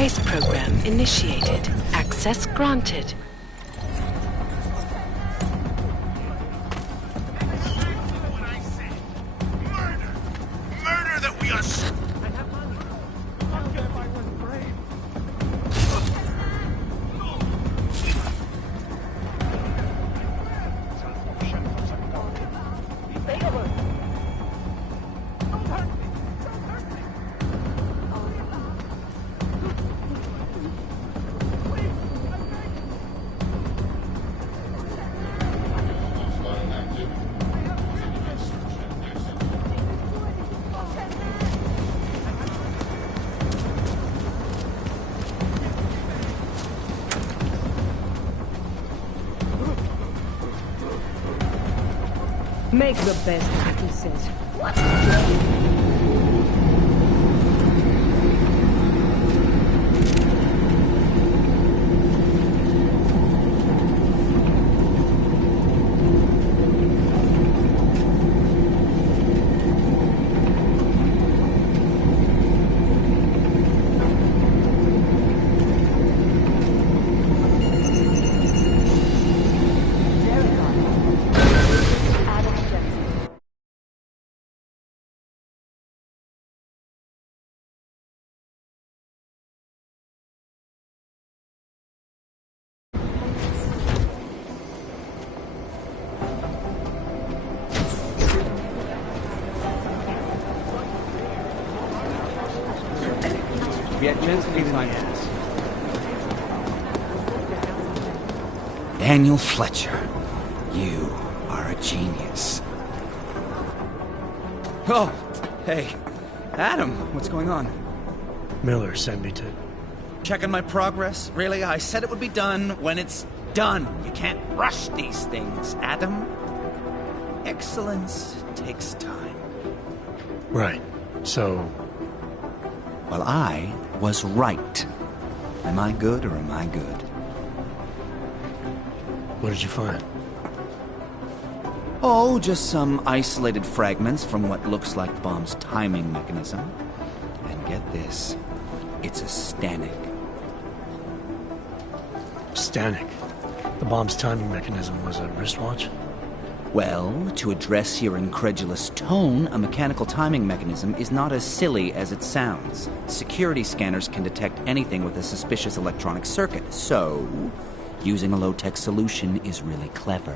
trace program initiated. Access granted. Murder that we are... Make the best, he says. What? Daniel Fletcher, you are a genius. Oh, hey, Adam, what's going on? Miller sent me to... Checking my progress? Really? I said it would be done when it's done. You can't rush these things, Adam. Excellence takes time. Right. So... Well, I was right. Am I good or am I good? What did you find? Oh, just some isolated fragments from what looks like the bomb's timing mechanism. And get this, it's a Stanek. Stanek? The bomb's timing mechanism was a wristwatch? Well, to address your incredulous tone, a mechanical timing mechanism is not as silly as it sounds. Security scanners can detect anything with a suspicious electronic circuit, so using a low-tech solution is really clever.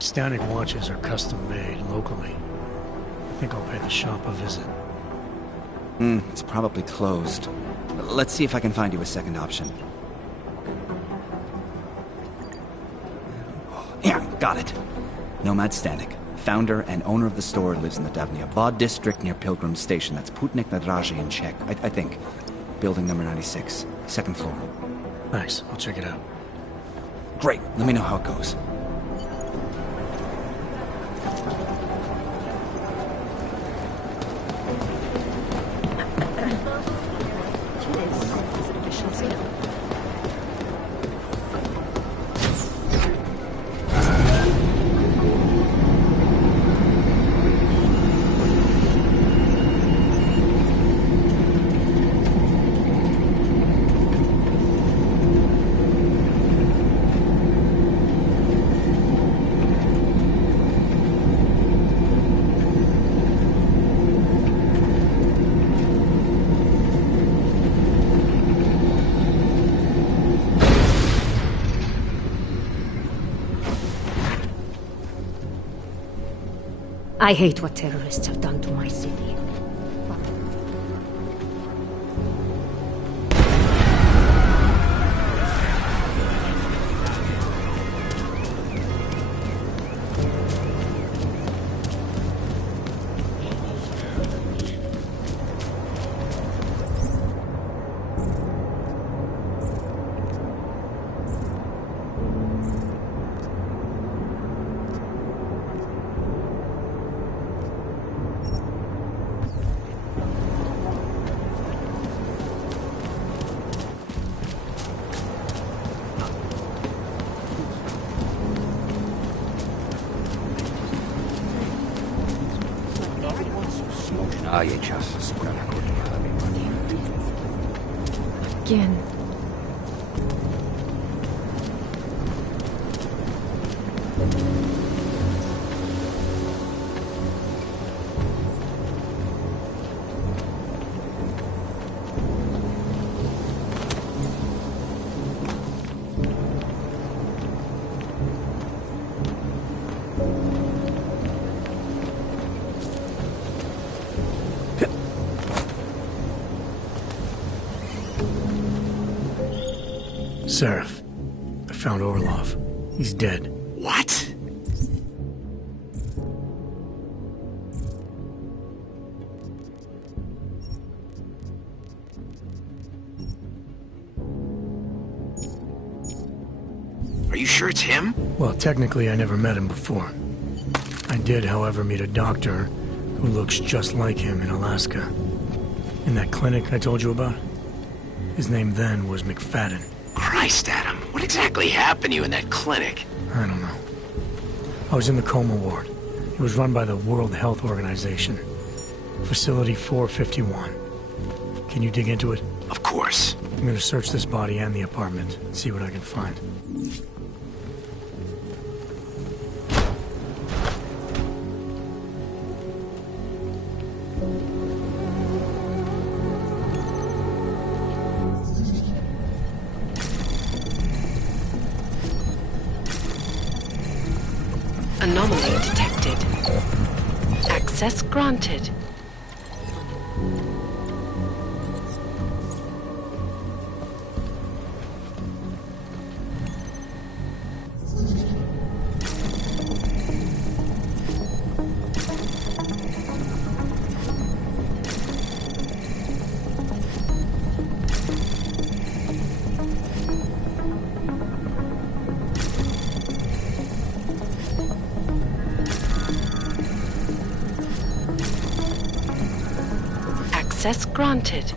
Stanek watches are custom-made locally. I think I'll pay the shop a visit. It's probably closed. Let's see if I can find you a second option. Yeah, got it. Nomad Stanek. Founder and owner of the store, lives in the Davnyabad district near Pilgrim Station. That's Putnik Nadraji in Czech, I think. Building number 96, second floor. Nice, I'll check it out. Great, let me know how it goes. I hate what terrorists have done to my city. А є час справи. again. Seraph, I found Orlov. He's dead. What? Are you sure it's him? Well, technically I never met him before. I did, however, meet a doctor who looks just like him in Alaska. In that clinic I told you about? His name then was McFadden. Christ, Adam, what exactly happened to you in that clinic? I don't know. I was in the coma ward. It was run by the World Health Organization. Facility 451. Can you dig into it? Of course. I'm gonna search this body and the apartment, see what I can find. Anomaly detected. Access granted. Access granted.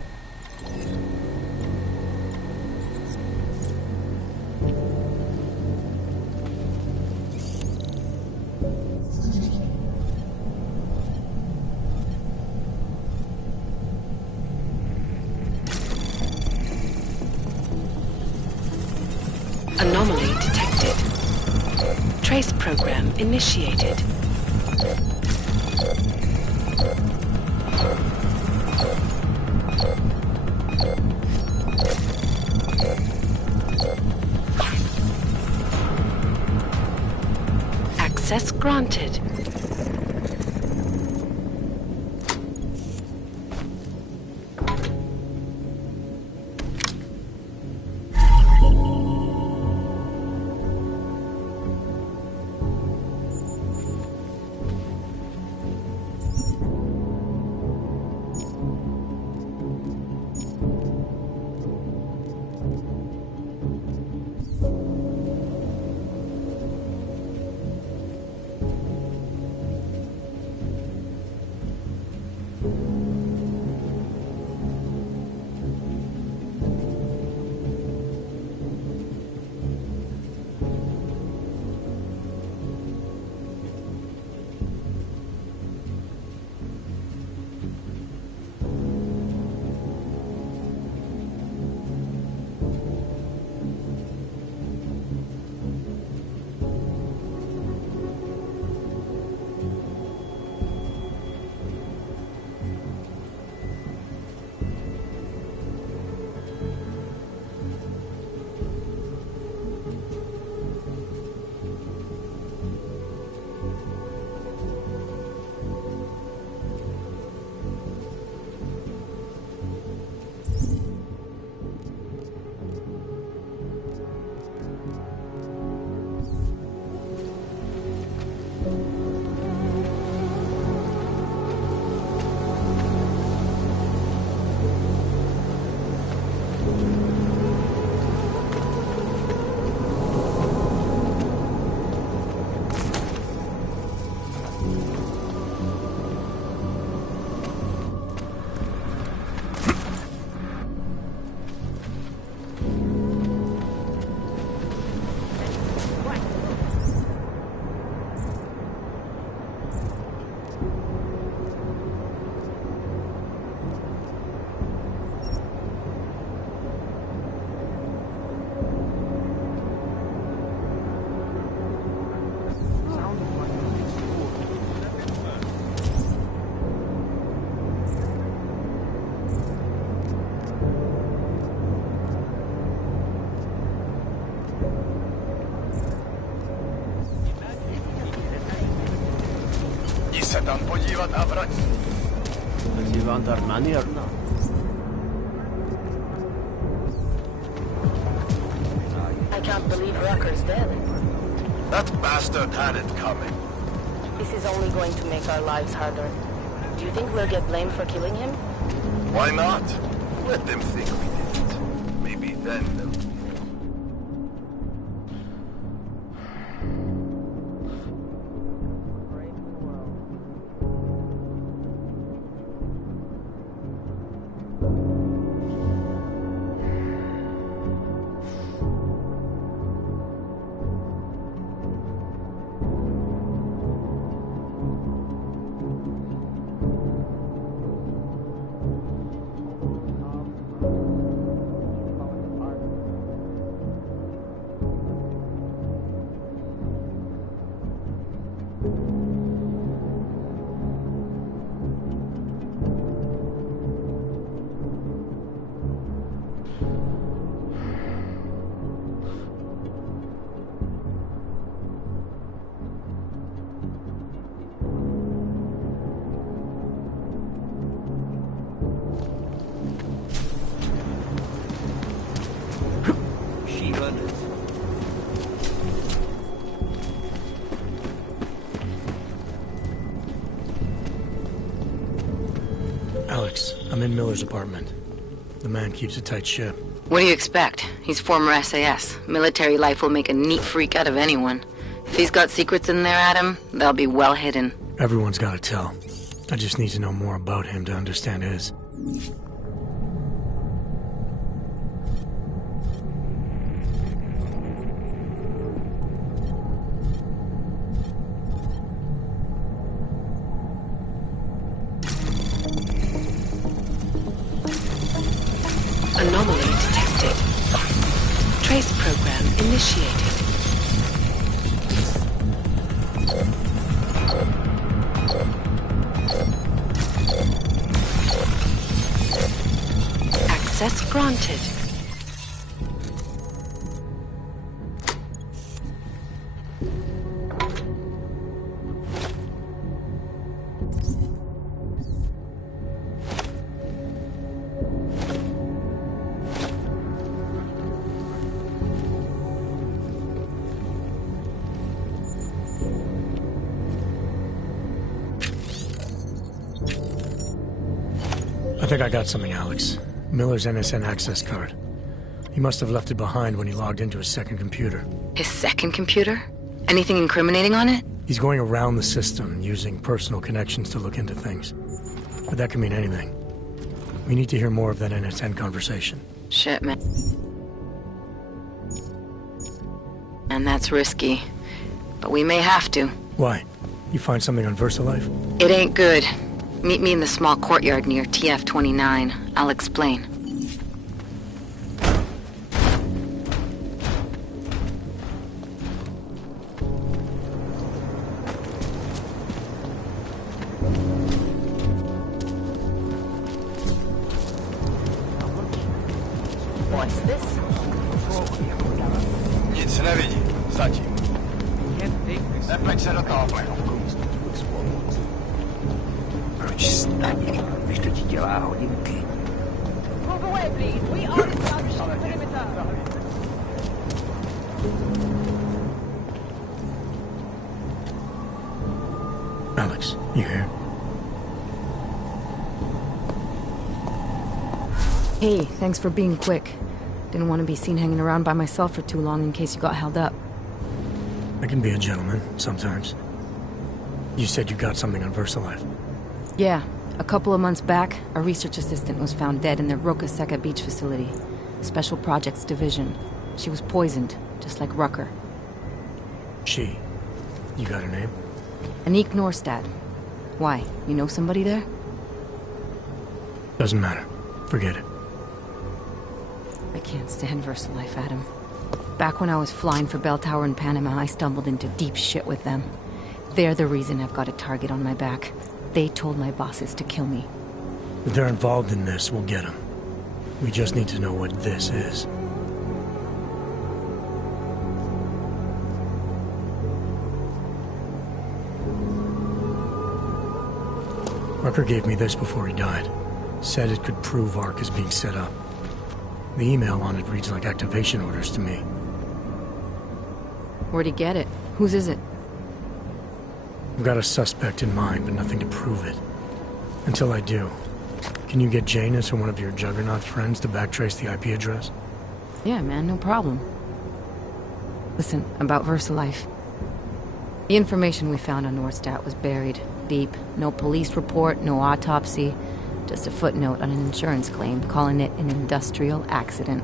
Anomaly detected. Trace program initiated. Access granted. se tam podívat a vrať. I can't believe Rucker's dead. That bastard had it coming. This is only going to make our lives harder. Do you think we'll get blamed for killing him? Why not? Let them think we did it. Maybe then they'll... Alex, I'm in Miller's apartment. The man keeps a tight ship. What do you expect? He's former SAS. Military life will make a neat freak out of anyone. If he's got secrets in there, Adam, they'll be well hidden. Everyone's got to tell. I just need to know more about him to understand his. Anomaly detected. Trace program initiated. Access granted. I think I got something, Alex. Miller's NSN access card. He must have left it behind when he logged into his second computer. His second computer? Anything incriminating on it? He's going around the system, using personal connections to look into things. But that can mean anything. We need to hear more of that NSN conversation. Shit, man. And that's risky. But we may have to. Why? You find something on VersaLife? It ain't good. Meet me in the small courtyard near TF-29. I'll explain. What's this? Nic nevidí. Zatím. Nepleť se do toho, Blake. Víš, to ti dělá hodinky. Move away, please. We are establishing a perimeter. Alex, you here? Hey, thanks for being quick. Didn't want to be seen hanging around by myself for too long in case you got held up. I can be a gentleman, sometimes. You said you got something on VersaLife. Yeah, a couple of months back, a research assistant was found dead in the Roca Seca Beach facility. Special Projects Division. She was poisoned, just like Rucker. She. You got her name? Anique Norstad. Why? You know somebody there? Doesn't matter. Forget it. I can't stand VersaLife, Adam. Back when I was flying for Bell Tower in Panama, I stumbled into deep shit with them. They're the reason I've got a target on my back. They told my bosses to kill me. If they're involved in this, we'll get them. We just need to know what this is. Rucker gave me this before he died. Said it could prove ARC is being set up. The email on it reads like activation orders to me. Where'd he get it? Whose is it? I've got a suspect in mind, but nothing to prove it. Until I do, can you get Janus or one of your Juggernaut friends to backtrace the IP address? Yeah, man, no problem. Listen, about VersaLife. The information we found on Nordstat was buried deep. No police report, no autopsy. Just a footnote on an insurance claim, calling it an industrial accident.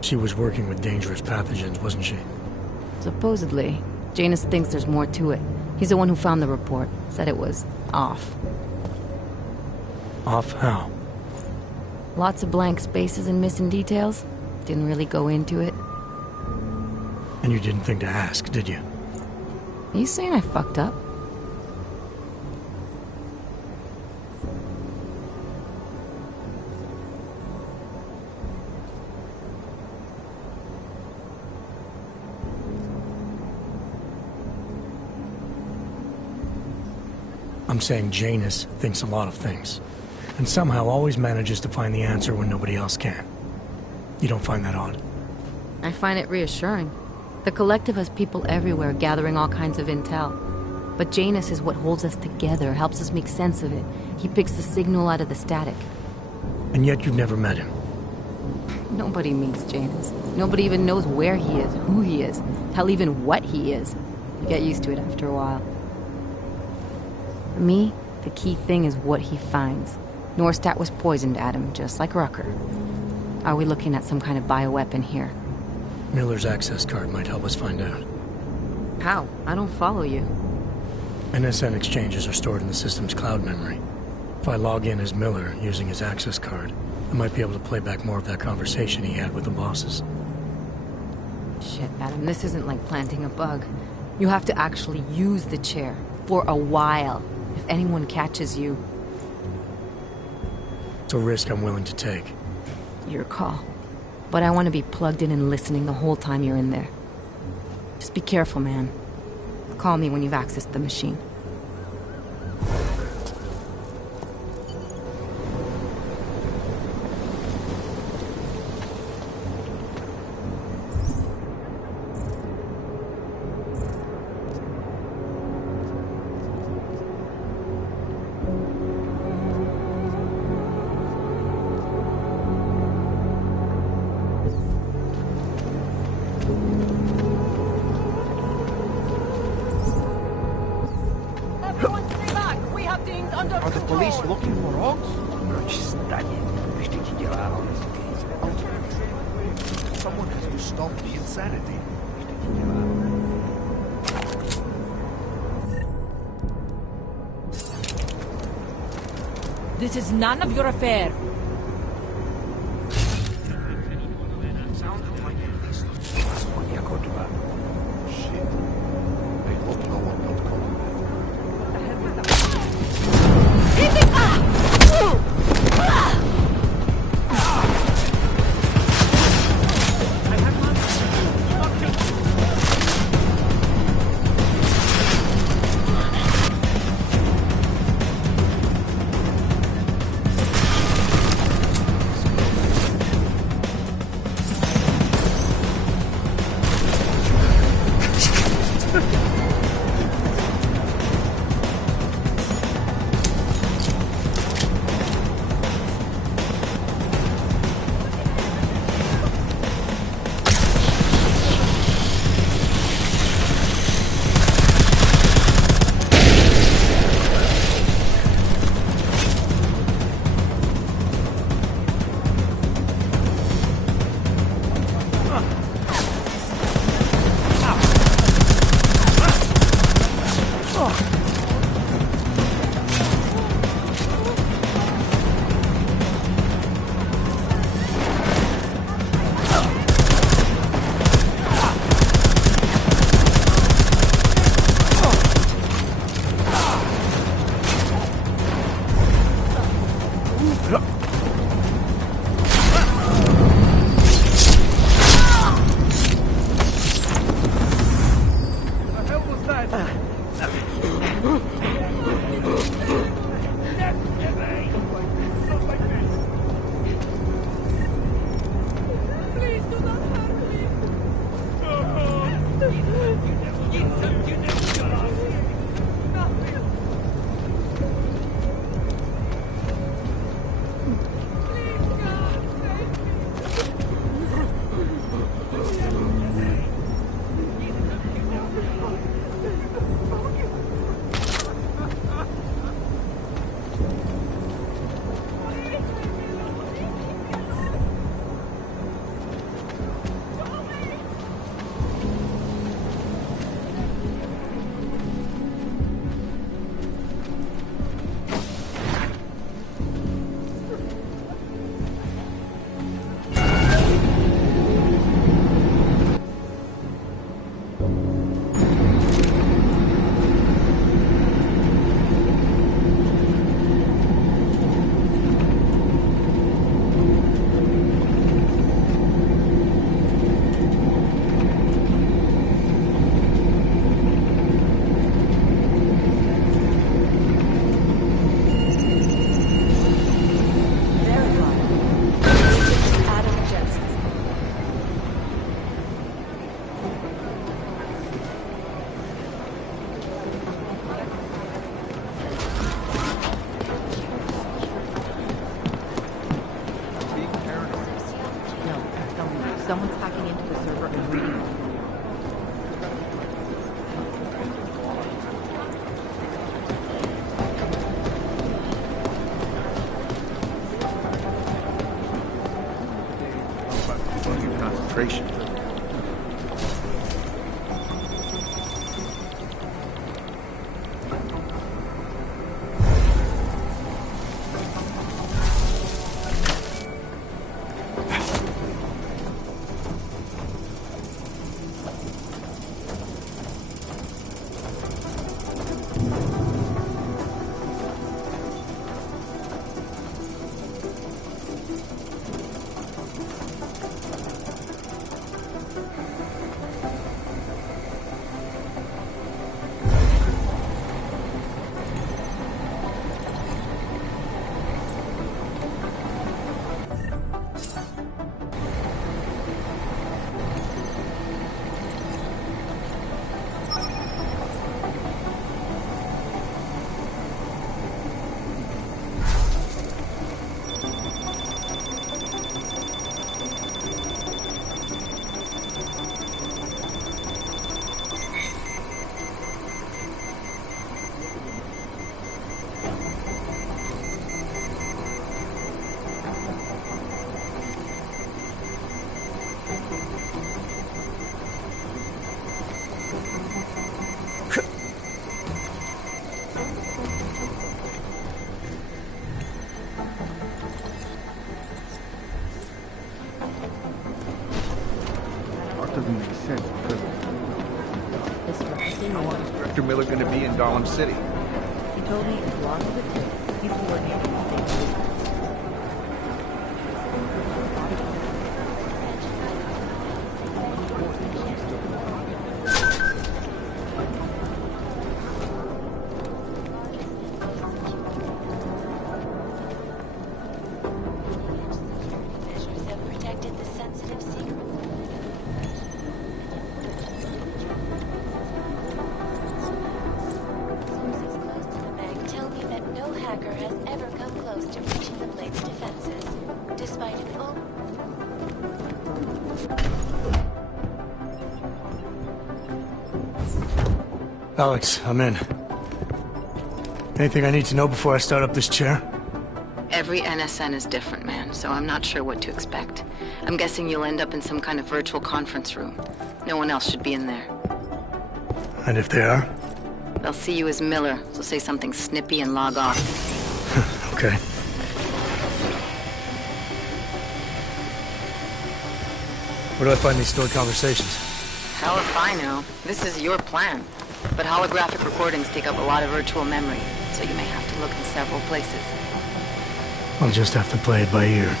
She was working with dangerous pathogens, wasn't she? Supposedly. Janus thinks there's more to it. He's the one who found the report. Said it was off. Off how? Lots of blank spaces and missing details. Didn't really go into it. And you didn't think to ask, did you? Are you saying I fucked up? I'm saying Janus thinks a lot of things, and somehow always manages to find the answer when nobody else can. You don't find that odd? I find it reassuring. The Collective has people everywhere gathering all kinds of intel. But Janus is what holds us together, helps us make sense of it. He picks the signal out of the static. And yet you've never met him. Nobody meets Janus. Nobody even knows where he is, who he is, hell, even what he is. You get used to it after a while. For me, the key thing is what he finds. Nordstat was poisoned, Adam, just like Rucker. Are we looking at some kind of bioweapon here? Miller's access card might help us find out. How? I don't follow you. NSN exchanges are stored in the system's cloud memory. If I log in as Miller using his access card, I might be able to play back more of that conversation he had with the bosses. Shit, Adam, this isn't like planting a bug. You have to actually use the chair. For a while. If anyone catches you... It's a risk I'm willing to take. Your call. But I want to be plugged in and listening the whole time you're in there. Just be careful, man. Call me when you've accessed the machine. Are the police looking for hogs? Someone has to stop the insanity. This is none of your affair. Shit. They hope no one will come. What the hell was that? concentration. Doesn't make sense because how long is Director Miller going to be in Gotham City? He told me as long as it takes, he's working on things. Alex, I'm in. Anything I need to know before I start up this chair? Every NSN is different, man, so I'm not sure what to expect. I'm guessing you'll end up in some kind of virtual conference room. No one else should be in there. And if they are? They'll see you as Miller, so say something snippy and log off. Okay. Where do I find these stored conversations? Hell if I know. This is your plan. But holographic recordings take up a lot of virtual memory, so you may have to look in several places. I'll just have to play it by ear.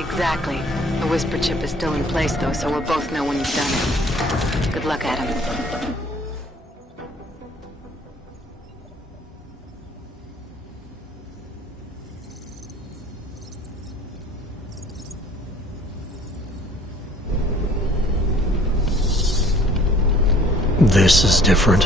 Exactly. The whisper chip is still in place, though, so we'll both know when you've done it. Good luck, Adam. This is different.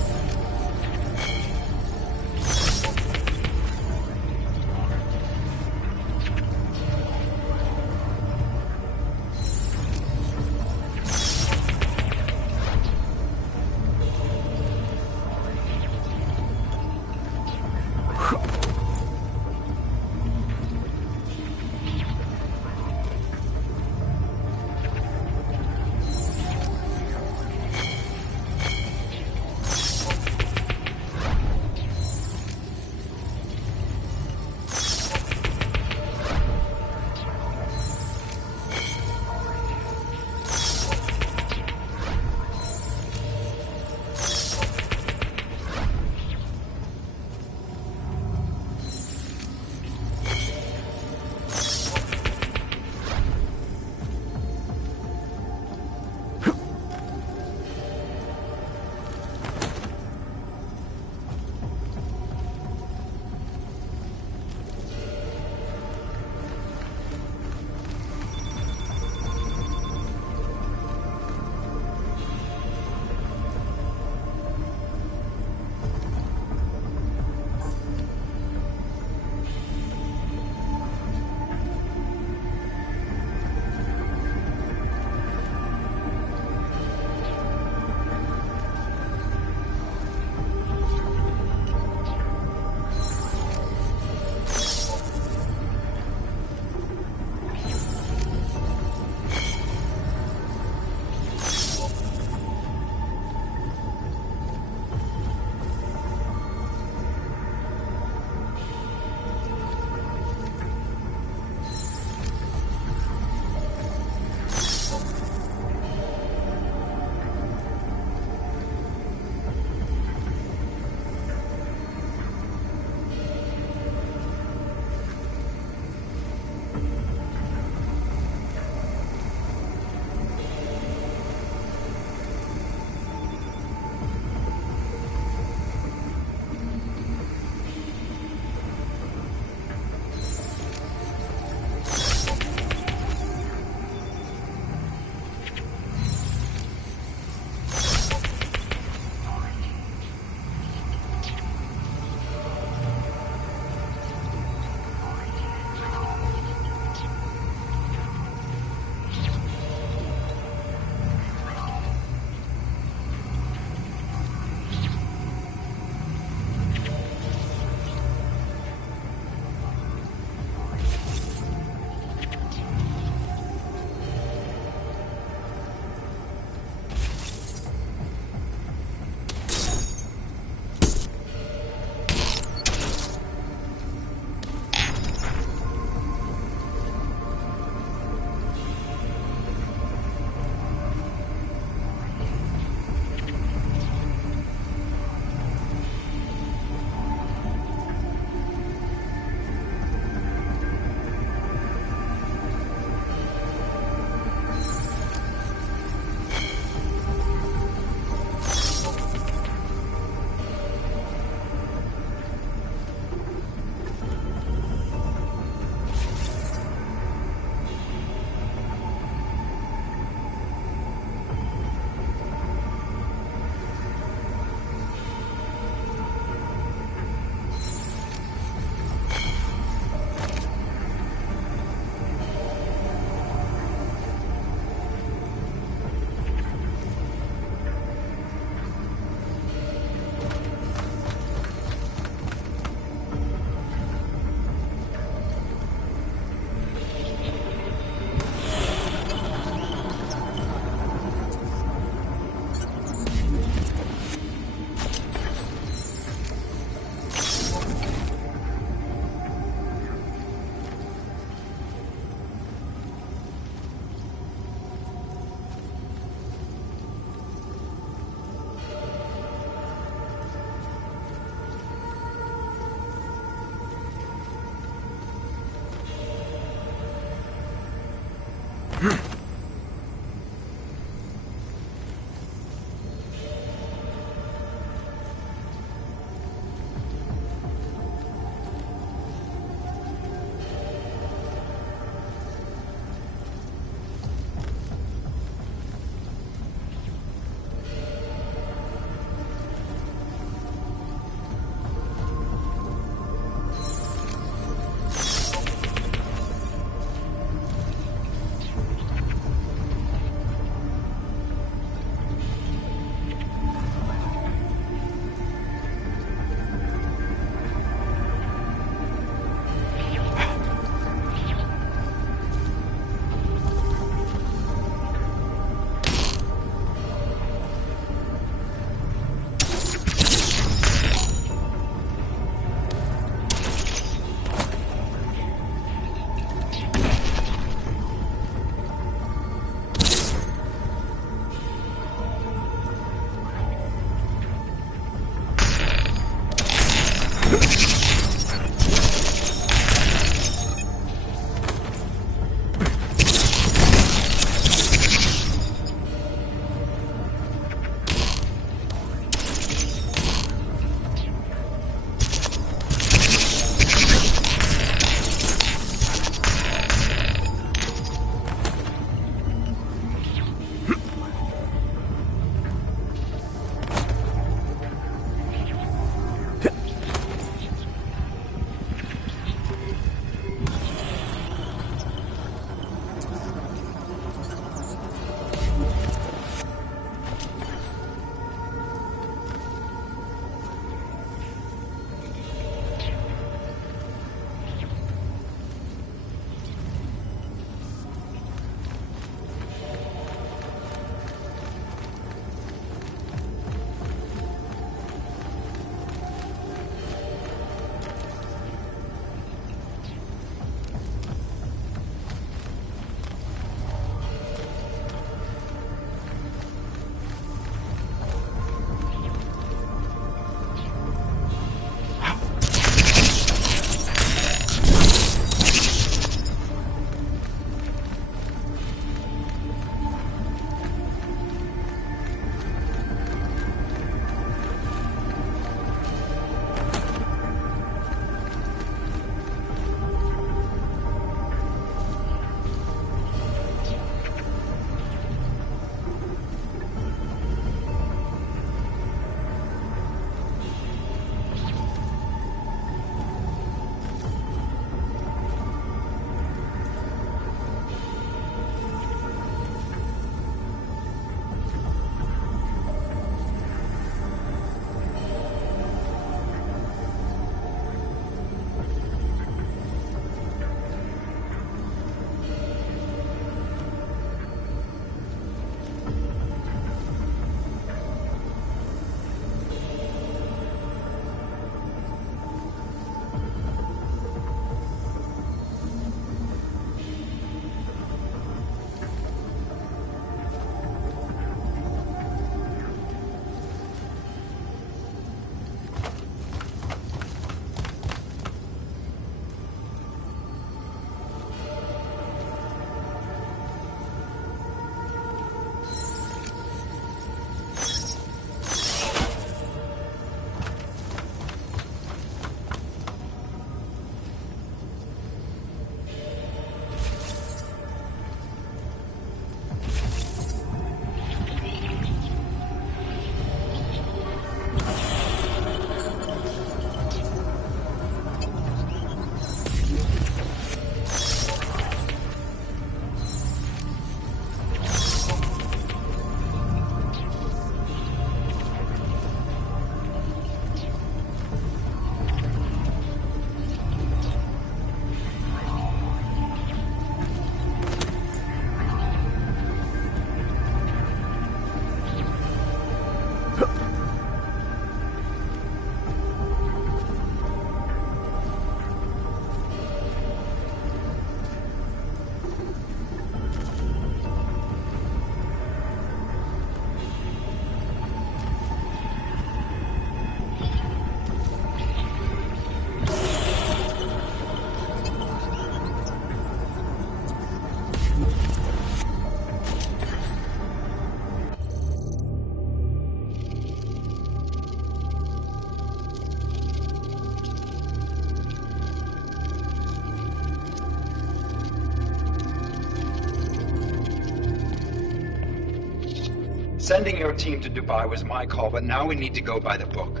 Sending your team to Dubai was my call, but now we need to go by the book.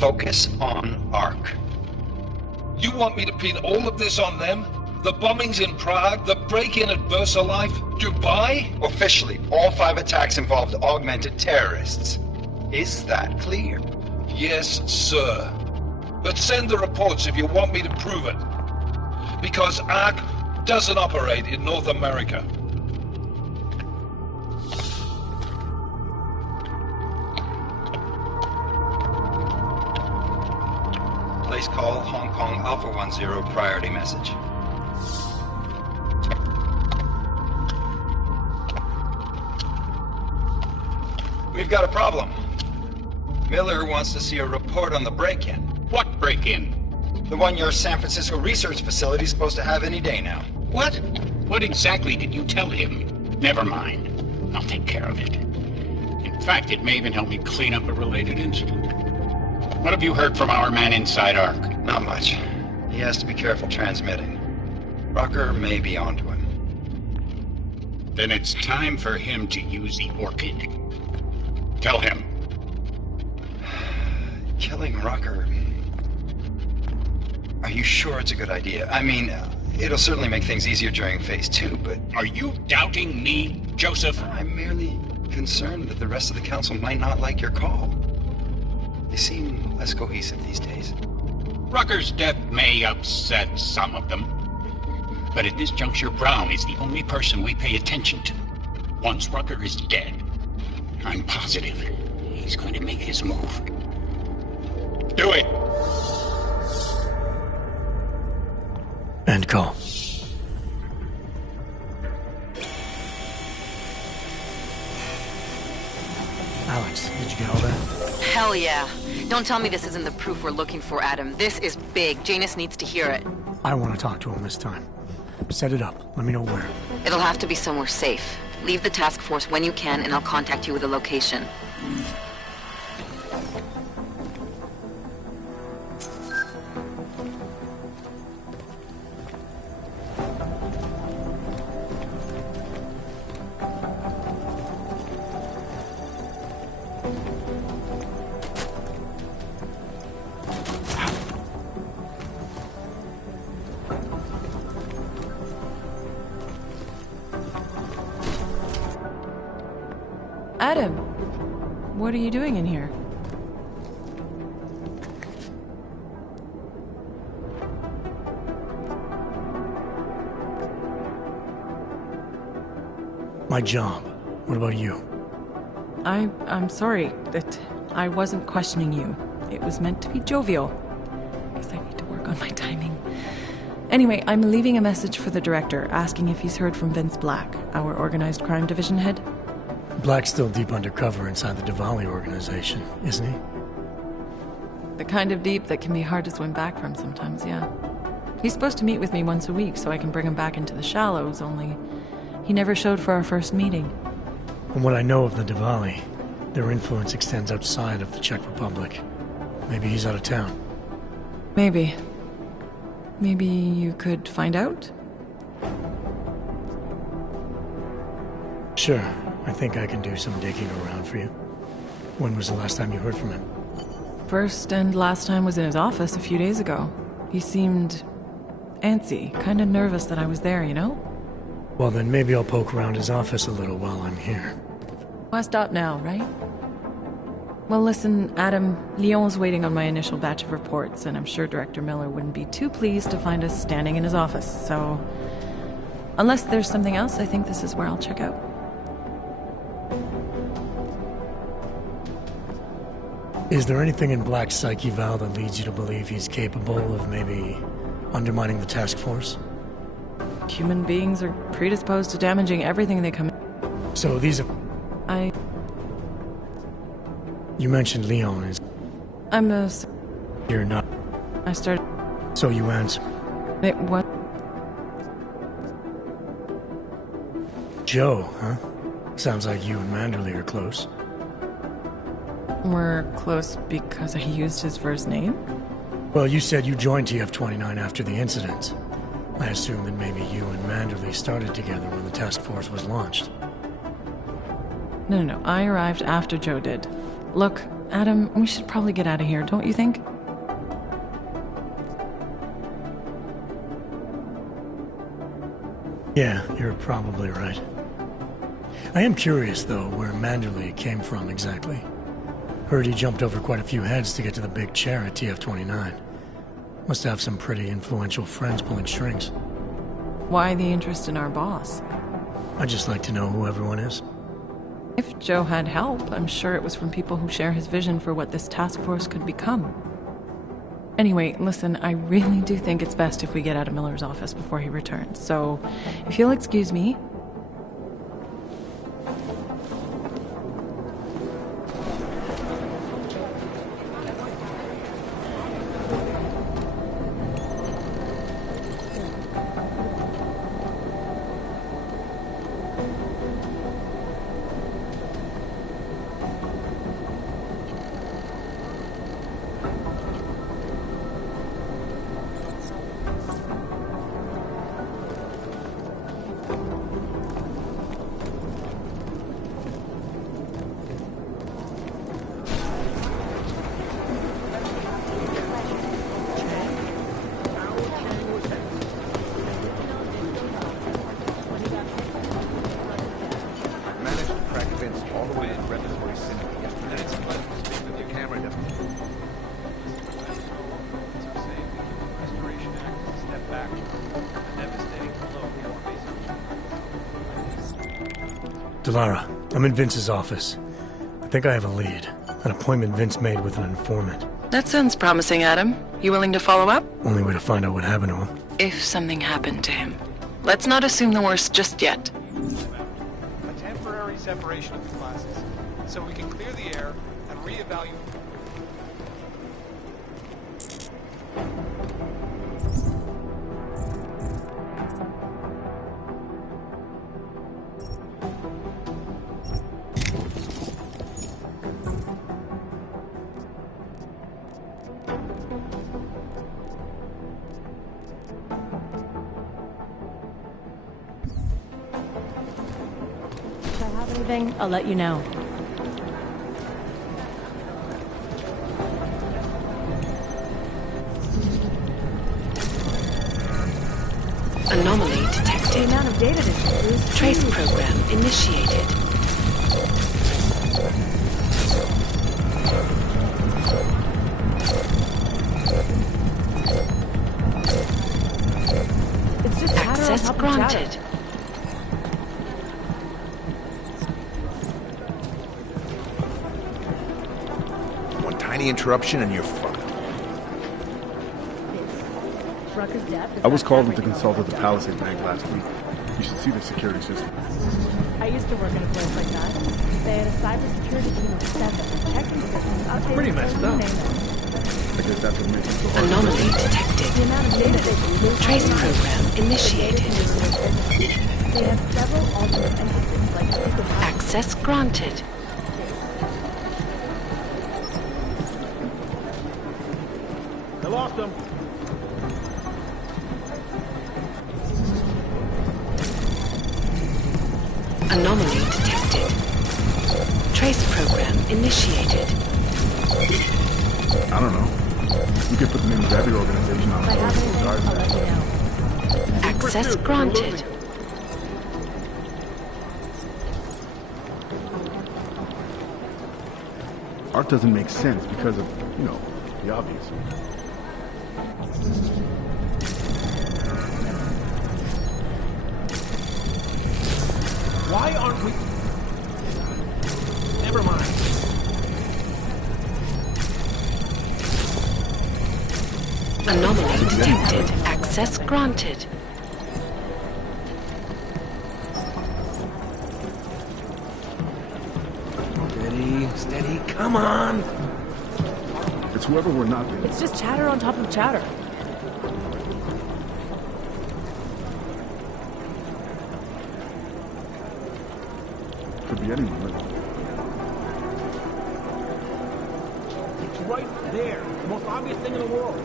Focus on ARC. You want me to pin all of this on them? The bombings in Prague, the break-in at VersaLife, Dubai? Officially, all 5 attacks involved augmented terrorists. Is that clear? Yes, sir. But send the reports if you want me to prove it. Because ARC doesn't operate in North America. Place call Hong Kong Alpha 10 priority message. We've got a problem. Miller wants to see a report on the break-in. What break-in? The one your San Francisco research facility is supposed to have any day now. What? What exactly did you tell him? Never mind. I'll take care of it. In fact, it may even help me clean up a related incident. What have you heard from our man inside ARC? Not much. He has to be careful transmitting. Rucker may be onto him. Then it's time for him to use the Orchid. Tell him. Killing Rucker... Are you sure it's a good idea? I mean, it'll certainly make things easier during Phase 2, but... Are you doubting me, Joseph? I'm merely concerned that the rest of the Council might not like your call. They seem less cohesive these days. Rucker's death may upset some of them. But at this juncture, Brown is the only person we pay attention to. Once Rucker is dead, I'm positive he's going to make his move. Do it! End call. Alex, did you get all that? Hell yeah. Don't tell me this isn't the proof we're looking for, Adam. This is big. Janus needs to hear it. I want to talk to him this time. Set it up. Let me know where. It'll have to be somewhere safe. Leave the task force when you can, and I'll contact you with a location. Adam, what are you doing in here? My job. What about you? I'm sorry that I wasn't questioning you. It was meant to be jovial. Guess I need to work on my timing. Anyway, I'm leaving a message for the director, asking if he's heard from Vince Black, our organized crime division head. Black's still deep undercover inside the Diwali organization, isn't he? The kind of deep that can be hard to swim back from sometimes, yeah. He's supposed to meet with me once a week so I can bring him back into the shallows, only he never showed for our first meeting. From what I know of the Diwali, their influence extends outside of the Czech Republic. Maybe he's out of town. Maybe. Maybe you could find out? Sure. I think I can do some digging around for you. When was the last time you heard from him? First and last time was in his office a few days ago. He seemed antsy, kind of nervous that I was there, you know? Well, then maybe I'll poke around his office a little while I'm here. Why stop now, right? Well, listen, Adam, Lyon's waiting on my initial batch of reports, and I'm sure Director Miller wouldn't be too pleased to find us standing in his office, so... Unless there's something else, I think this is where I'll check out. Is there anything in Black's psyche, Val, that leads you to believe he's capable of maybe undermining the task force? Human beings are predisposed to damaging everything they come in. So these are... You mentioned Leon is... I'm a... You're not... I started... So you answer. It what? Joe, huh? Sounds like you and Manderley are close. We're close because I used his first name? Well, you said you joined TF-29 after the incident. I assume that maybe you and Manderley started together when the task force was launched. No. I arrived after Joe did. Look, Adam, we should probably get out of here, don't you think? Yeah, you're probably right. I am curious, though, where Manderley came from exactly. Heard he jumped over quite a few heads to get to the big chair at TF-29. Must have some pretty influential friends pulling strings. Why the interest in our boss? I'd just like to know who everyone is. If Joe had help, I'm sure it was from people who share his vision for what this task force could become. Anyway, listen, I really do think it's best if we get out of Miller's office before he returns. So, if you'll excuse me... Delara, I'm in Vince's office. I think I have a lead. An appointment Vince made with an informant. That sounds promising, Adam. You willing to follow up? Only way to find out what happened to him. If something happened to him. Let's not assume the worst just yet. A temporary separation of the classes, so we can clear the air and reevaluate. I'll let you know. Anomaly detected. The amount of data this is Trace program initiated. It's just access granted. Tiny interruption and you're fucked. I was called in to consult with the Palisade Bank last week. You should see the security system. I used to work in a place like that. They had a cybersecurity team of 7 checking systems outdated. Pretty messed up. I guess that's what makes it so hard. Anomaly detected. The amount of data they can lose. Trace program initiated. They have several alternate entrances like access granted. I lost him. Anomaly detected. Trace program initiated. I don't know. We could put the name of every organization on the guards. Access granted. Art doesn't make sense because of, you know, the obvious. Why aren't we... Never mind. Anomaly detected. Access granted. Steady, come on! It's whoever we're not with. It's just chatter on top of chatter. Could be anyone, really. It's right there. The most obvious thing in the world.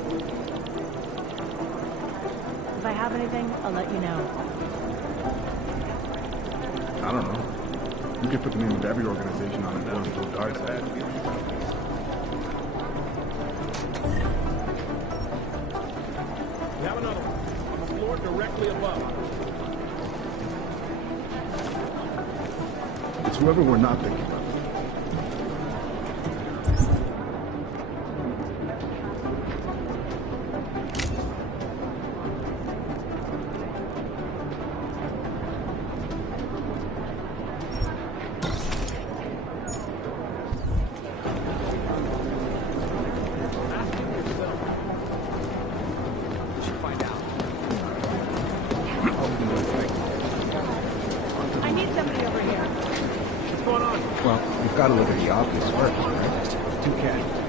If I have anything, I'll let you know. I don't know. You could put the name of every organization on an orange little guard's head. We have another one on the floor directly above. It's whoever we're not thinking of. I need somebody over here. What's going on? Well, we've got to look at the obvious first, right? Two casualties.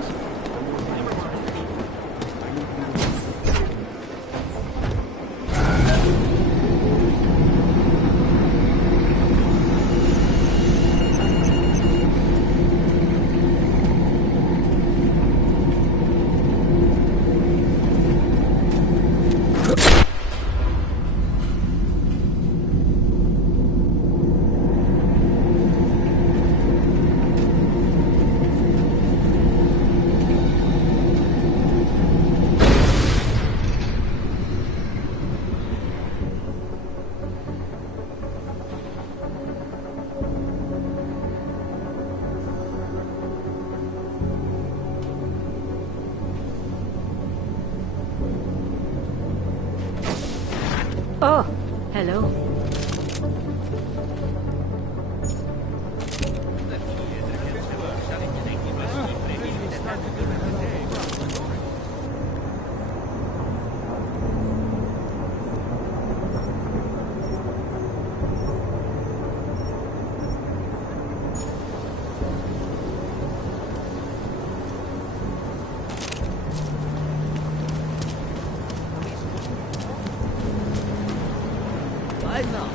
Oh, hello. Why not?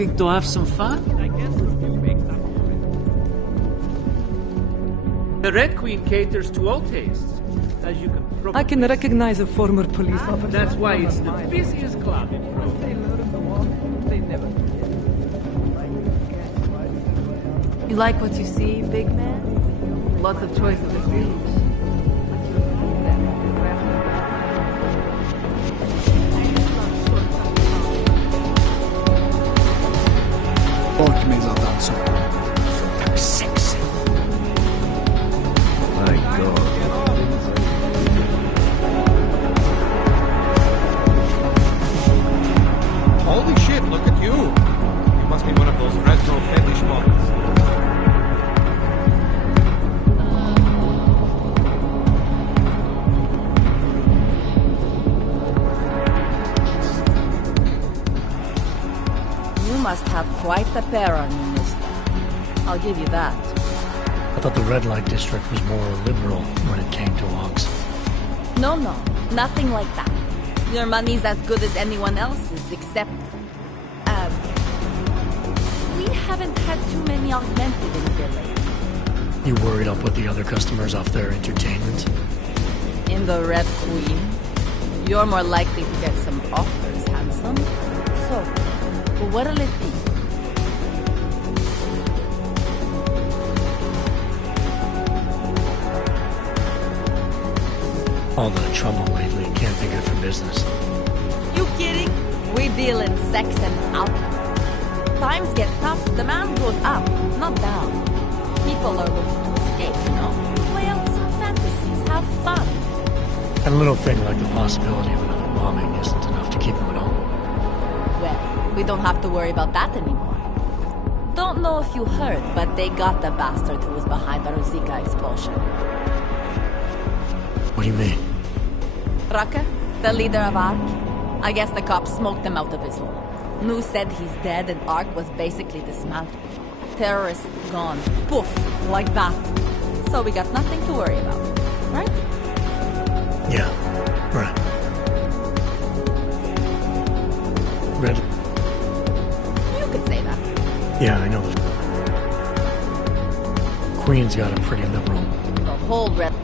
looking to have some fun? The Red Queen caters to all tastes, as you can probably... I can recognize a former police officer. That's why it's the busiest club in Rome. You like what you see, big man? Lots of choice of ingredients. Pork mais adesso. Sexy. My God. Holy shit, look at you. You must be one of those retro fetish models. You must have quite the pair on you, mister. I'll give you that. I thought the red light district was more liberal when it came to walks. No, nothing like that. Your money's as good as anyone else's, except... we haven't had too many augmented in here lately. You worried I'll put the other customers off their entertainment? In the Red Queen, you're more likely to get some offers, handsome. So, what'll it be? All the trouble lately can't be good for business. You kidding? We deal in sex and alcohol. Times get tough, demand goes up, not down. People are looking to escape, you know? Play out some fantasies, have fun. And a little thing like the possibility of another bombing isn't enough to keep them at home. Well, we don't have to worry about that anymore. Don't know if you heard, but they got the bastard who was behind the Ruzika explosion. What do you mean? Rucker, the leader of ARC. I guess the cops smoked him out of his hole. Nu said he's dead and ARC was basically dismantled. Terrorists gone. Poof, like that. So we got nothing to worry about, right? Yeah, right. Red... You could say that. Yeah, I know. Queen's got a pretty liberal... The whole Red...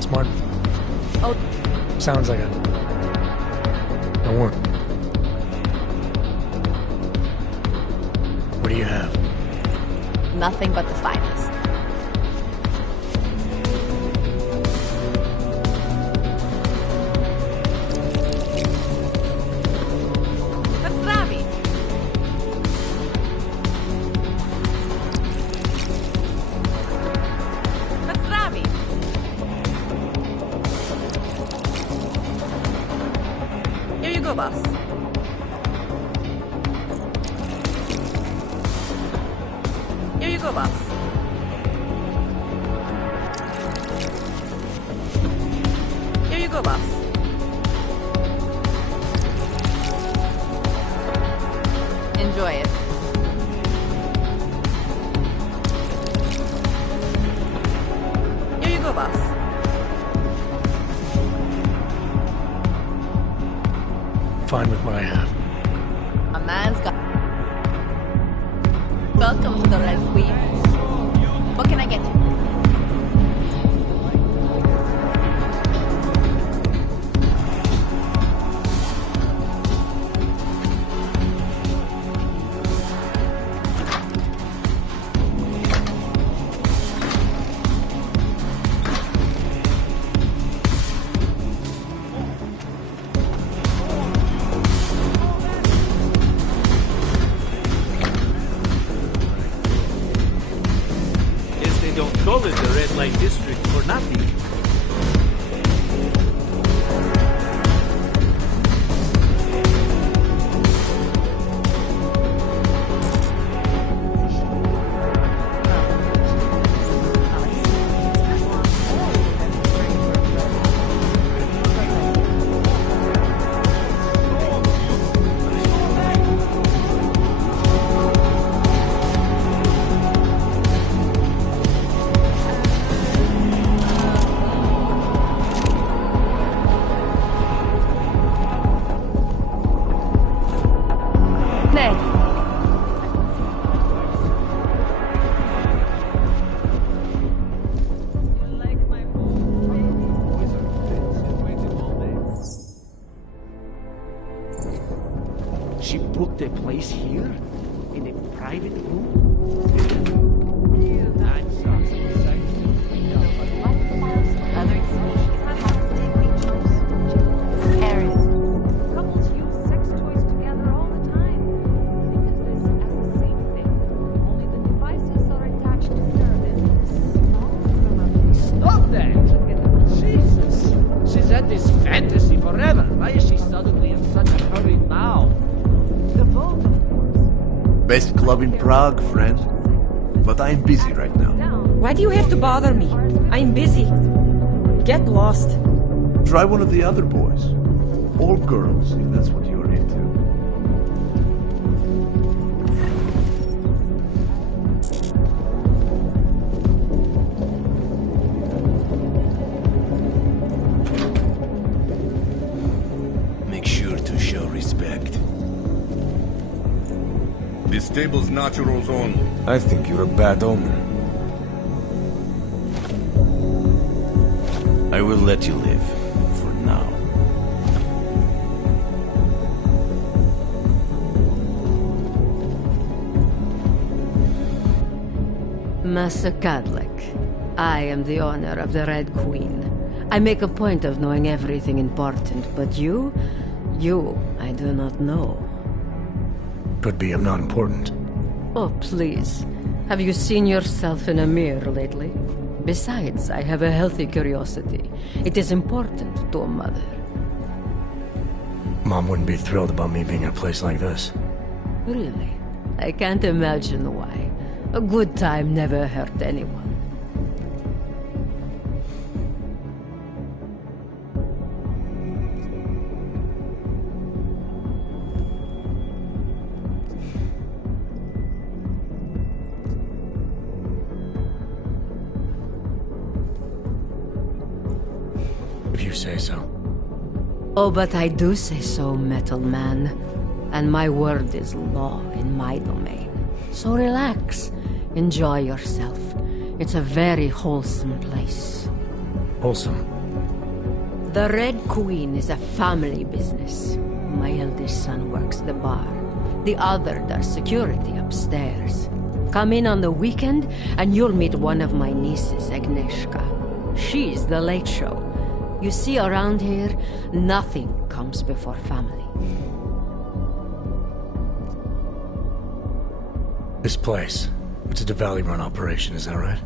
Smart. Oh... Sounds like a... Don't worry. What do you have? Nothing but the finest. Pozdravi! Pozdravi! Here you go, boss. Here you go, boss. Here you go, boss. Enjoy it. Here you go, boss. Fine with what I have. A man's got... Welcome to the Red Queen. What can I get you? Call it the red light district for nothing. place here? In a private room? I'm sorry. Other species have deadly jobs. Areas. Couples use sex toys together all the time. Think of this as the same thing, only the devices are attached to nerves. Stop that! Jesus! She's had this fantasy forever. Why is she suddenly in such a hurry now? The vote, of course. Best club in Prague, friend. But I'm busy right now. Why do you have to bother me? I'm busy. Get lost. Try one of the other boys. All girls, if that's what you're into. Make sure to show respect. This table's natural zone. I think you're a bad omen. I will let you live, for now. Master Cadlick, I am the owner of the Red Queen. I make a point of knowing everything important, but you, I do not know. Could be I'm not important. Oh, please. Have you seen yourself in a mirror lately? Besides, I have a healthy curiosity. It is important to a mother. Mom wouldn't be thrilled about me being in a place like this. Really? I can't imagine why. A good time never hurt anyone. If you say so. Oh, but I do say so, Metal Man. And my word is law in my domain. So relax. Enjoy yourself. It's a very wholesome place. Wholesome? The Red Queen is a family business. My eldest son works the bar. The other does security upstairs. Come in on the weekend, and you'll meet one of my nieces, Agnieszka. She's the late show. You see, around here, nothing comes before family. This place, it's a Diwali-run operation, is that right?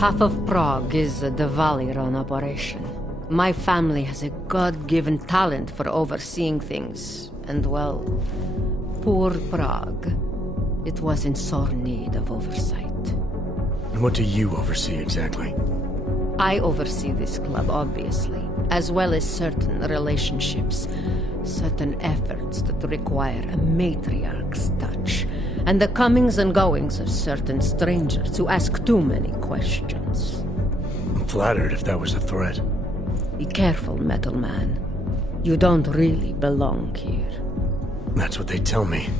Half of Prague is a Diwali-run operation. My family has a God-given talent for overseeing things, and well, poor Prague. It was in sore need of oversight. And what do you oversee exactly? I oversee this club, obviously, as well as certain relationships, certain efforts that require a matriarch's touch, and the comings and goings of certain strangers who ask too many questions. I'm flattered if that was a threat. Be careful, Metal Man. You don't really belong here. That's what they tell me.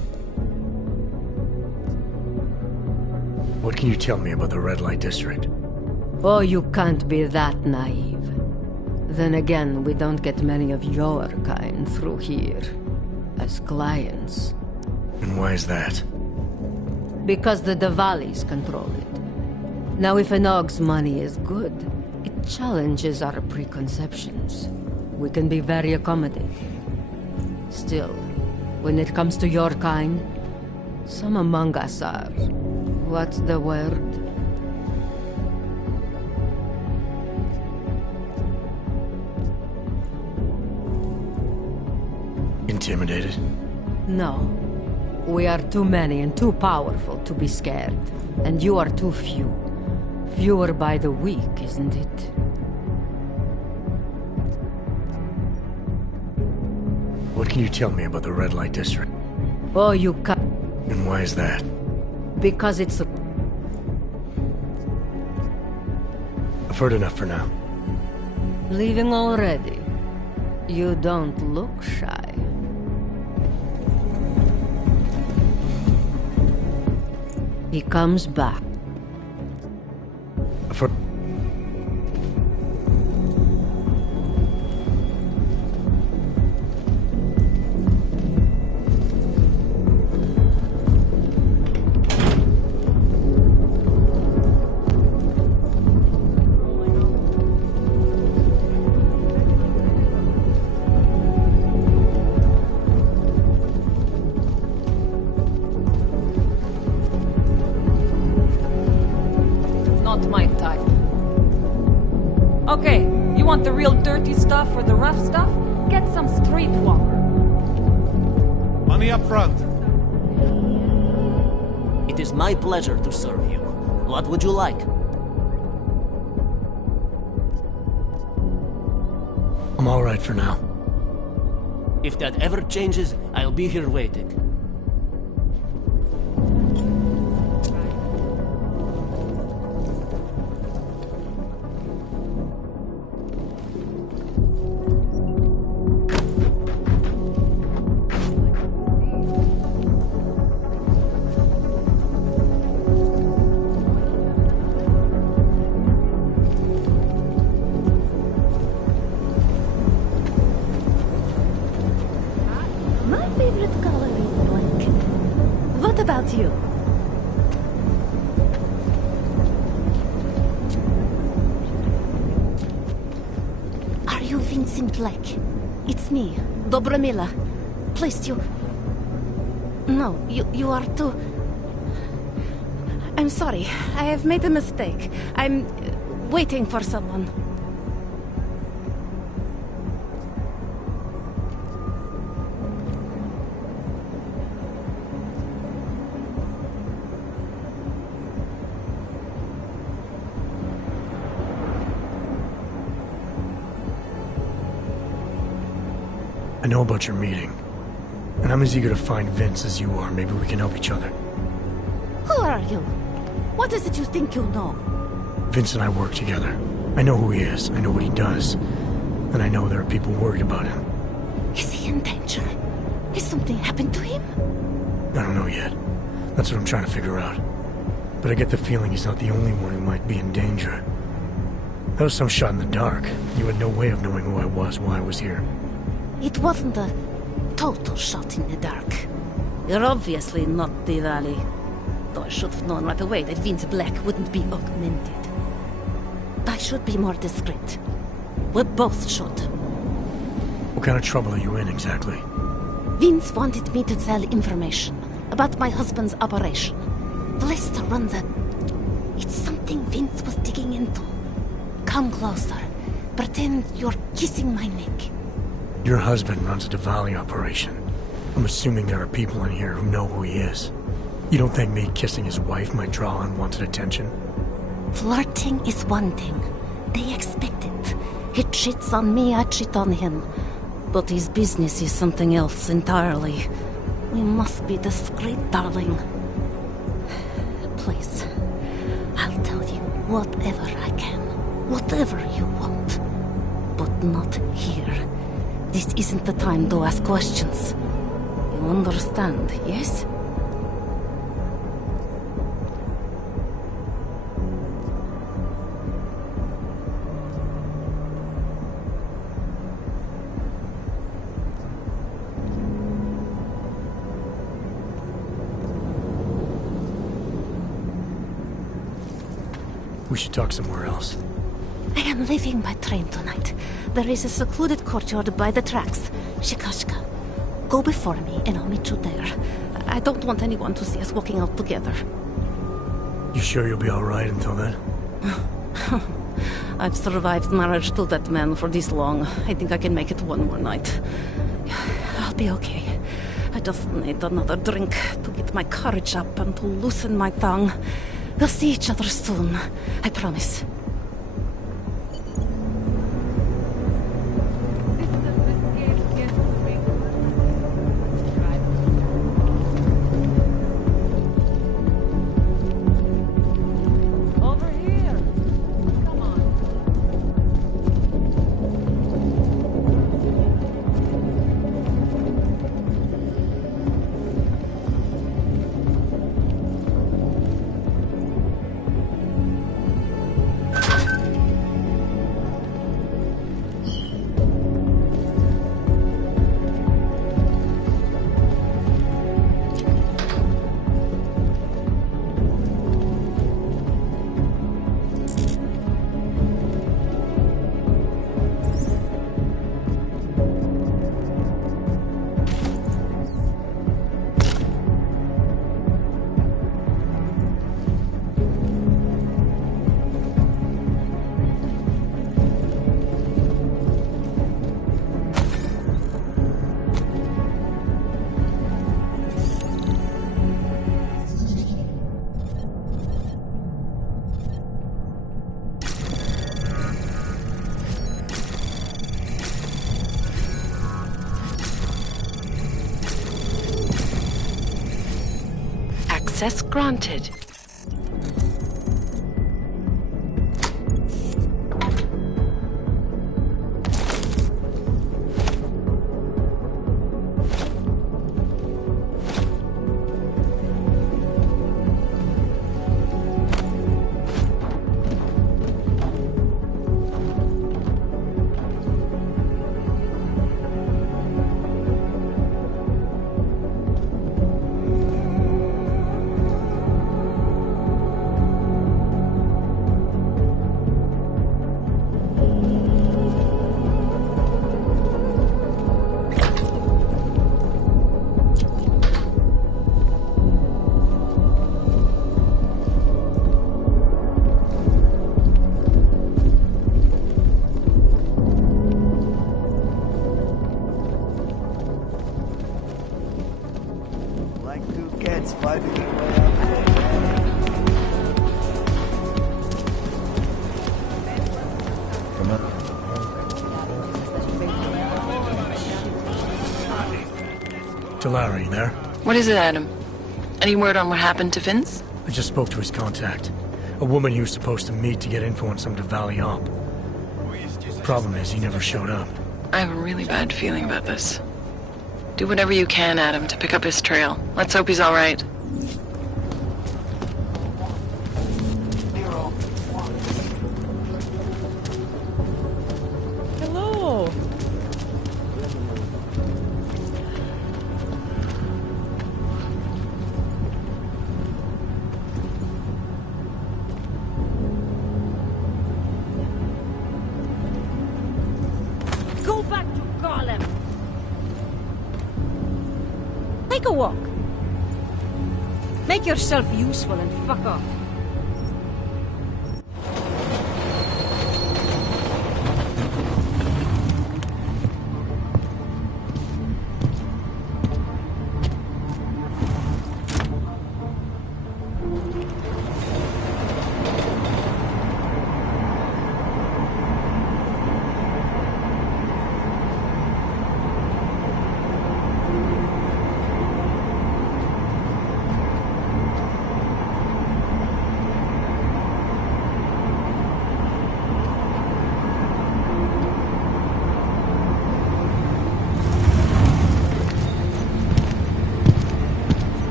What can you tell me about the Red Light District? Oh, you can't be that naive. Then again, we don't get many of your kind through here, as clients. And why is that? Because the Diwalis control it. Now, if an Og's money is good, it challenges our preconceptions. We can be very accommodating. Still, when it comes to your kind, some among us are... what's the word? Intimidated? No. We are too many and too powerful to be scared. And you are too few. Fewer by the week, isn't it? What can you tell me about the Red Light District? Oh, you can't. And why is that? Because it's... I've heard enough for now. Leaving already? You don't look shy. He comes back. I've heard... Okay, you want the real dirty stuff or the rough stuff? Get some streetwalker. Money up front. It is my pleasure to serve you. What would you like? I'm all right for now. If that ever changes, I'll be here waiting. My favorite color is black. What about you? Are you Vincent Black? It's me, Dobromila. Please, you... No, you are too... I'm sorry. I have made a mistake. I'm waiting for someone. I know about your meeting, and I'm as eager to find Vince as you are. Maybe we can help each other. Who are you? What is it you think you know? Vince and I work together. I know who he is, I know what he does, and I know there are people worried about him. Is he in danger? Has something happened to him? I don't know yet. That's what I'm trying to figure out. But I get the feeling he's not the only one who might be in danger. That was some shot in the dark. You had no way of knowing who I was, why I was here. It wasn't a total shot in the dark. You're obviously not the Valley. Though I should have known right away that Vince Black wouldn't be augmented. I should be more discreet. We both should. What kind of trouble are you in, exactly? Vince wanted me to tell information about my husband's operation. Lester runs a... It's something Vince was digging into. Come closer. Pretend you're kissing my neck. Your husband runs a Diwali operation. I'm assuming there are people in here who know who he is. You don't think me kissing his wife might draw unwanted attention? Flirting is one thing. They expect it. He cheats on me, I cheat on him. But his business is something else entirely. We must be discreet, darling. Please, I'll tell you whatever I can. Whatever you want. But not here. This isn't the time to ask questions. You understand, yes? We should talk somewhere else. I am leaving by train tonight. There is a secluded courtyard by the tracks. Shikashka. Go before me and I'll meet you there. I don't want anyone to see us walking out together. You sure you'll be alright until then? I've survived marriage to that man for this long. I think I can make it one more night. I'll be okay. I just need another drink to get my courage up and to loosen my tongue. We'll see each other soon. I promise. Access granted. Larry, there? What is it, Adam? Any word on what happened to Vince? I just spoke to his contact. A woman he was supposed to meet to get info on some Valley op. The problem is, he never showed up. I have a really bad feeling about this. Do whatever you can, Adam, to pick up his trail. Let's hope he's all right. Hello. Go back to Golem. Take a walk. Make yourself useful and fuck off.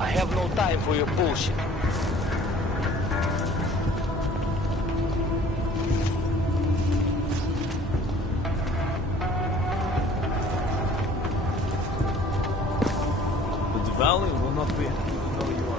I have no time for your bullshit. The valley will not be happy to know you are.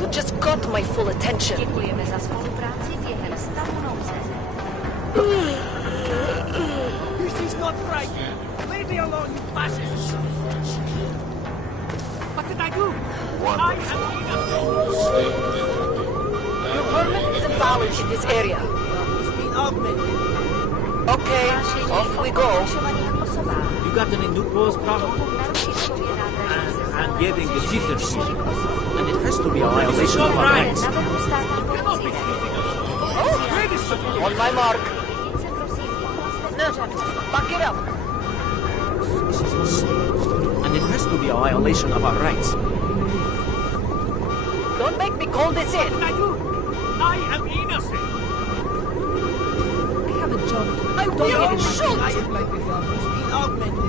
You just got my full attention. Děkujeme za spolupráci během stavu nouze. This is not right. Leave me alone, you fascists. What did I do? I am innocent. Your permit is invalid in this area. Okay, off we go. You got any new balls, problem? I'm getting a jitter sheet. And it has to be a violation of our rights. On my mark. Back it up. And it has to be a violation of our rights. Don't make me call this in. What did I do? I am innocent. I have a job. I will shoot. Like this, he's been augmented.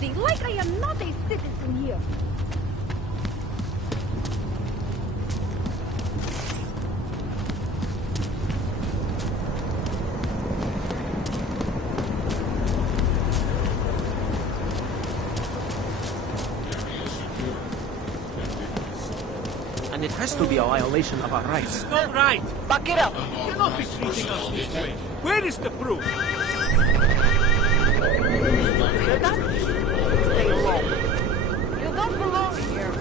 Daddy, like I am not a citizen here. And it has to be a violation of our rights. It's not right. Back it up. You cannot be treating us this way. Where is the proof? Stay low. You don't belong here.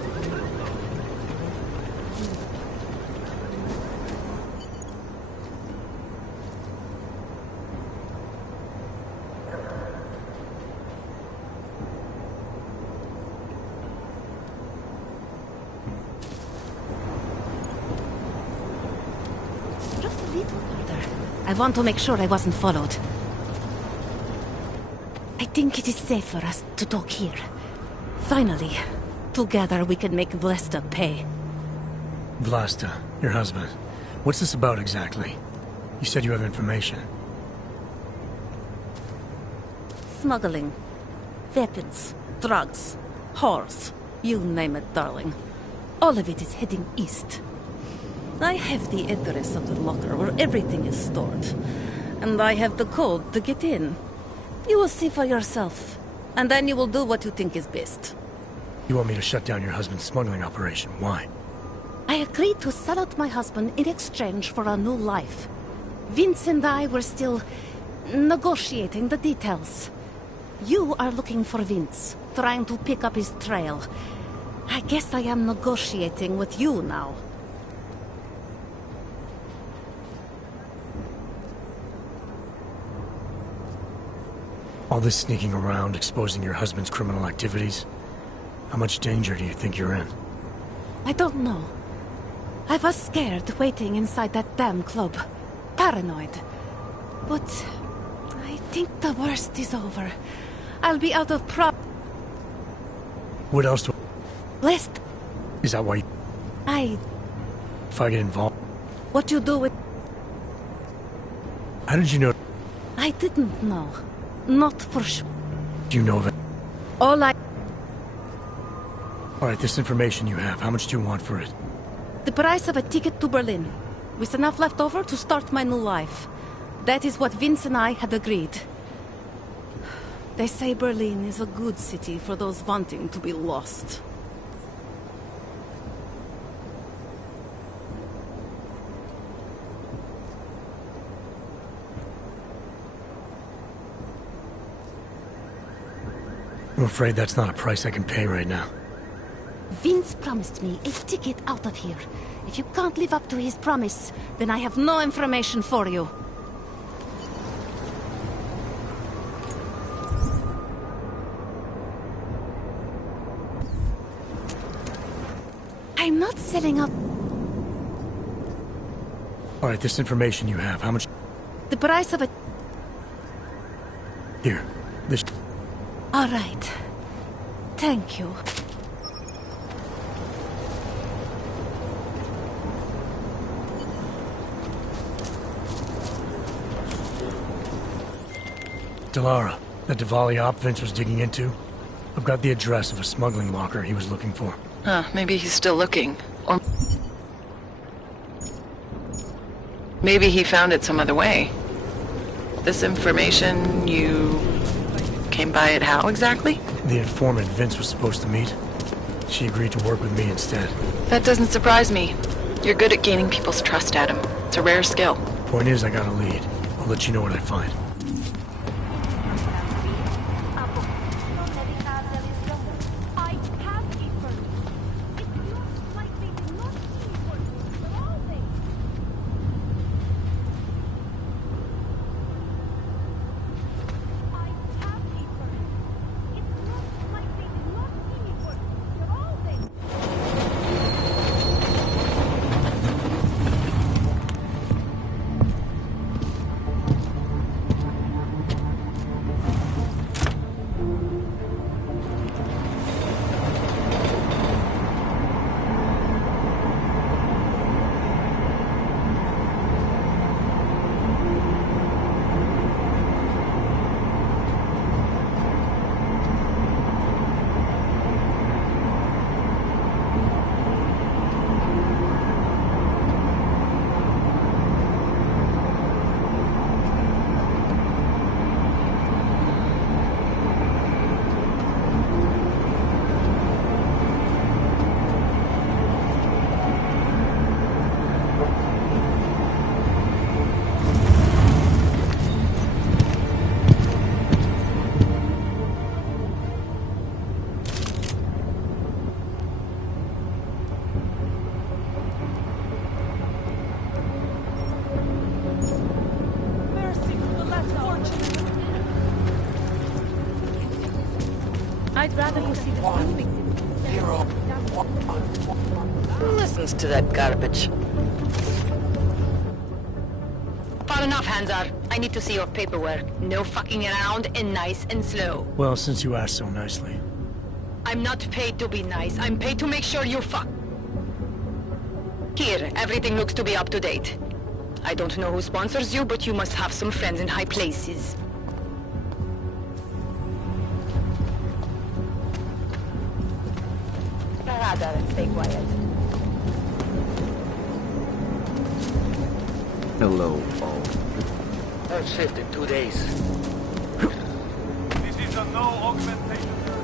Just a little further. I want to make sure I wasn't followed. I think it is safe for us to talk here. Finally, together we can make Vlasta pay. Vlasta, your husband. What's this about exactly? You said you have information. Smuggling. Weapons. Drugs. Whores. You name it, darling. All of it is heading east. I have the address of the locker where everything is stored. And I have the code to get in. You will see for yourself. And then you will do what you think is best. You want me to shut down your husband's smuggling operation. Why? I agreed to sell out my husband in exchange for a new life. Vince and I were still negotiating the details. You are looking for Vince, trying to pick up his trail. I guess I am negotiating with you now. All this sneaking around, exposing your husband's criminal activities. How much danger do you think you're in? I don't know. I was scared waiting inside that damn club. Paranoid. But I think the worst is over. I'll be out of What else do... Lest... Is that why If I get involved... What you do with... How did you know... I didn't know. Not for sure. Do you know of it? All I... Alright, this information you have, how much do you want for it? The price of a ticket to Berlin. With enough left over to start my new life. That is what Vince and I had agreed. They say Berlin is a good city for those wanting to be lost. I'm afraid that's not a price I can pay right now. Vince promised me a ticket out of here. If you can't live up to his promise, then I have no information for you. I'm not selling out... Alright, this information you have, how much... The price of a... Here, this... All right. Thank you. Delara, that Diwali op Vince was digging into? I've got the address of a smuggling locker he was looking for. Maybe he's still looking. Or maybe he found it some other way. This information, you came by it how exactly? The informant Vince was supposed to meet. She agreed to work with me instead. That doesn't surprise me. You're good at gaining people's trust, Adam. It's a rare skill. Point is, I got a lead. I'll let you know what I find. Who listens to that garbage? Far enough, Hanzar. I need to see your paperwork. No fucking around and nice and slow. Well, since you asked so nicely. I'm not paid to be nice. I'm paid to make sure you fuck. Here, everything looks to be up to date. I don't know who sponsors you, but you must have some friends in high places. And stay quiet. Hello, all. I'll shift in 2 days. This is a no augmentation area.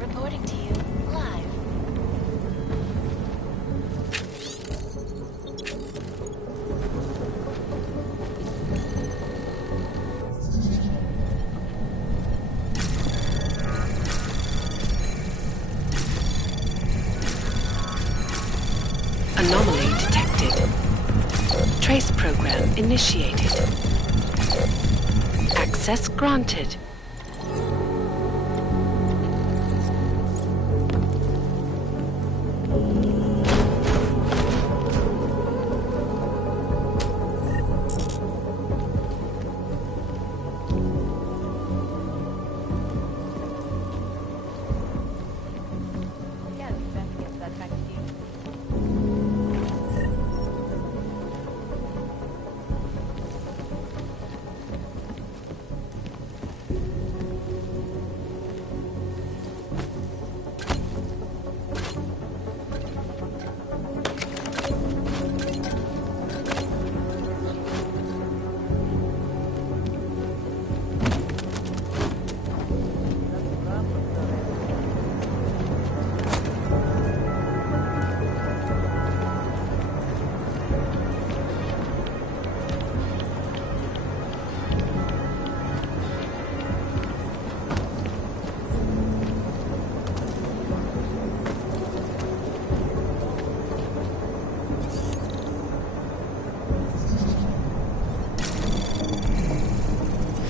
Reporting to you live. Anomaly detected. Trace program initiated. Access granted.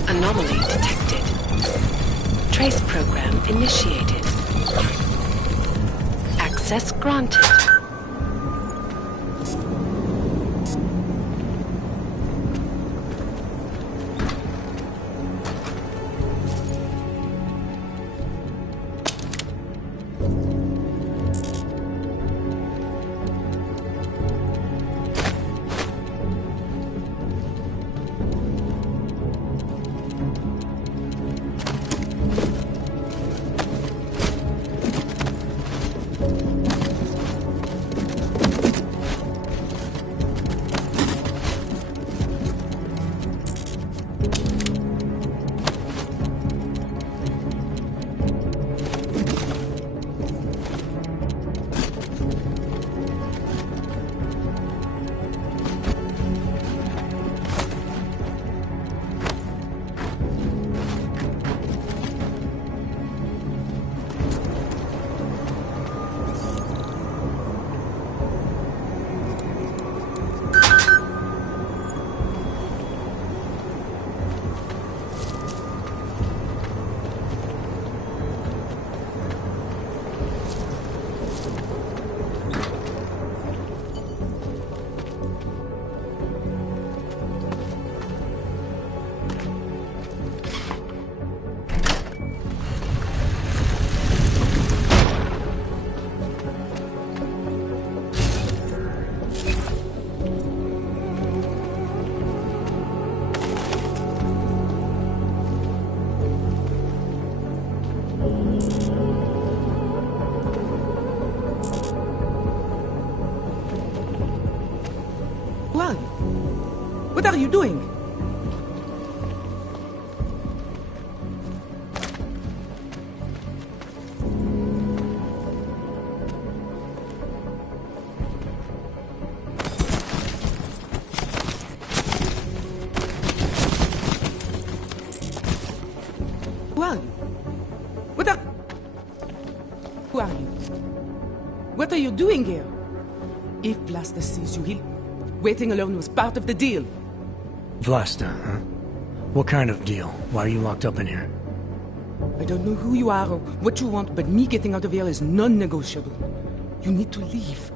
Anomaly detected. Trace program initiated. Access granted. What are you doing? Who are you? Who are you? What are you doing here? If Vlasta sees you, waiting alone was part of the deal. Vlasta, huh? What kind of deal? Why are you locked up in here? I don't know who you are or what you want, but me getting out of here is non-negotiable. You need to leave.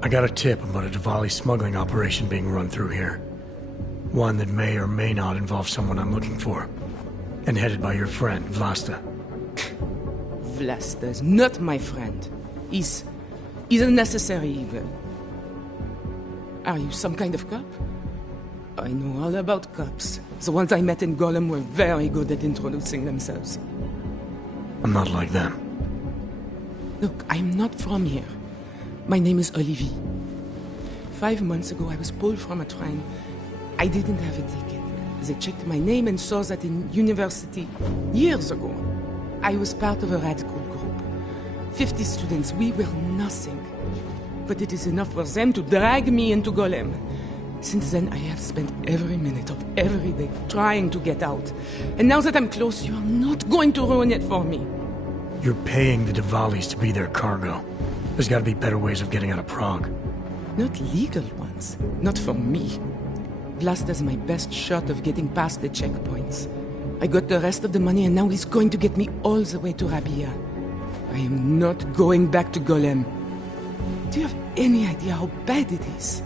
I got a tip about a Diwali smuggling operation being run through here. One that may or may not involve someone I'm looking for. And headed by your friend, Vlasta. Vlasta is not my friend. He's a necessary evil. Are you some kind of cop? I know all about cops. The ones I met in Golem were very good at introducing themselves. I'm not like them. Look, I'm not from here. My name is Olivier. 5 months ago, I was pulled from a train. I didn't have a ticket. They checked my name and saw that in university years ago. I was part of a radical group. 50 students, we were nothing. But it is enough for them to drag me into Golem. Since then, I have spent every minute of every day trying to get out. And now that I'm close, you are not going to ruin it for me. You're paying the Diwalis to be their cargo. There's gotta be better ways of getting out of Prague. Not legal ones. Not for me. Vlasta's my best shot of getting past the checkpoints. I got the rest of the money and now he's going to get me all the way to Rabia. I am not going back to Golem. Do you have any idea how bad it is?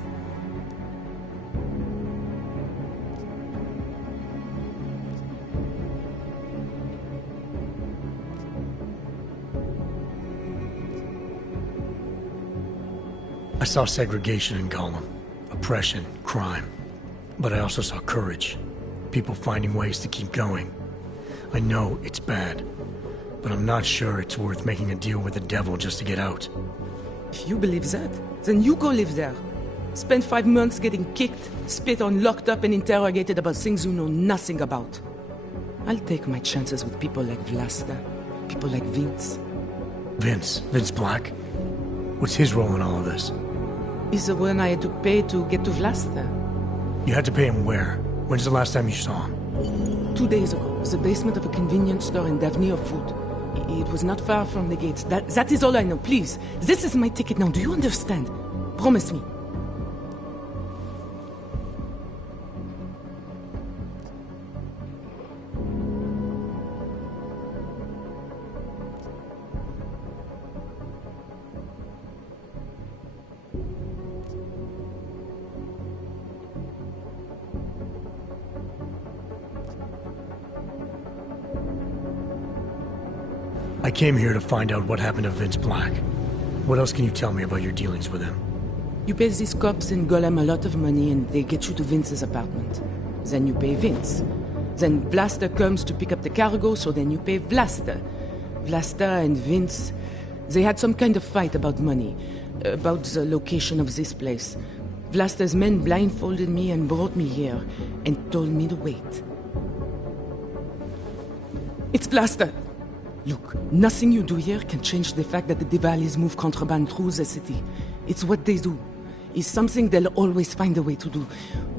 I saw segregation in Golem. Oppression, crime. But I also saw courage. People finding ways to keep going. I know it's bad, but I'm not sure it's worth making a deal with the devil just to get out. If you believe that, then you go live there. Spend 5 months getting kicked, spit on, locked up and interrogated about things you know nothing about. I'll take my chances with people like Vlasta, people like Vince. Vince Black? What's his role in all of this? He's the one I had to pay to get to Vlasta. You had to pay him where? When's the last time you saw him? 2 days ago. It was the basement of a convenience store in Davnia Food. It was not far from the gates. That is all I know. Please, this is my ticket now. Do you understand? Promise me. I came here to find out what happened to Vince Black. What else can you tell me about your dealings with him? You pay these cops in Golem a lot of money and they get you to Vince's apartment. Then you pay Vince. Then Vlasta comes to pick up the cargo, so then you pay Vlasta. Vlasta and Vince, they had some kind of fight about money, about the location of this place. Vlasta's men blindfolded me and brought me here, and told me to wait. It's Vlasta! Look, nothing you do here can change the fact that the Diwalis move contraband through the city. It's what they do. It's something they'll always find a way to do.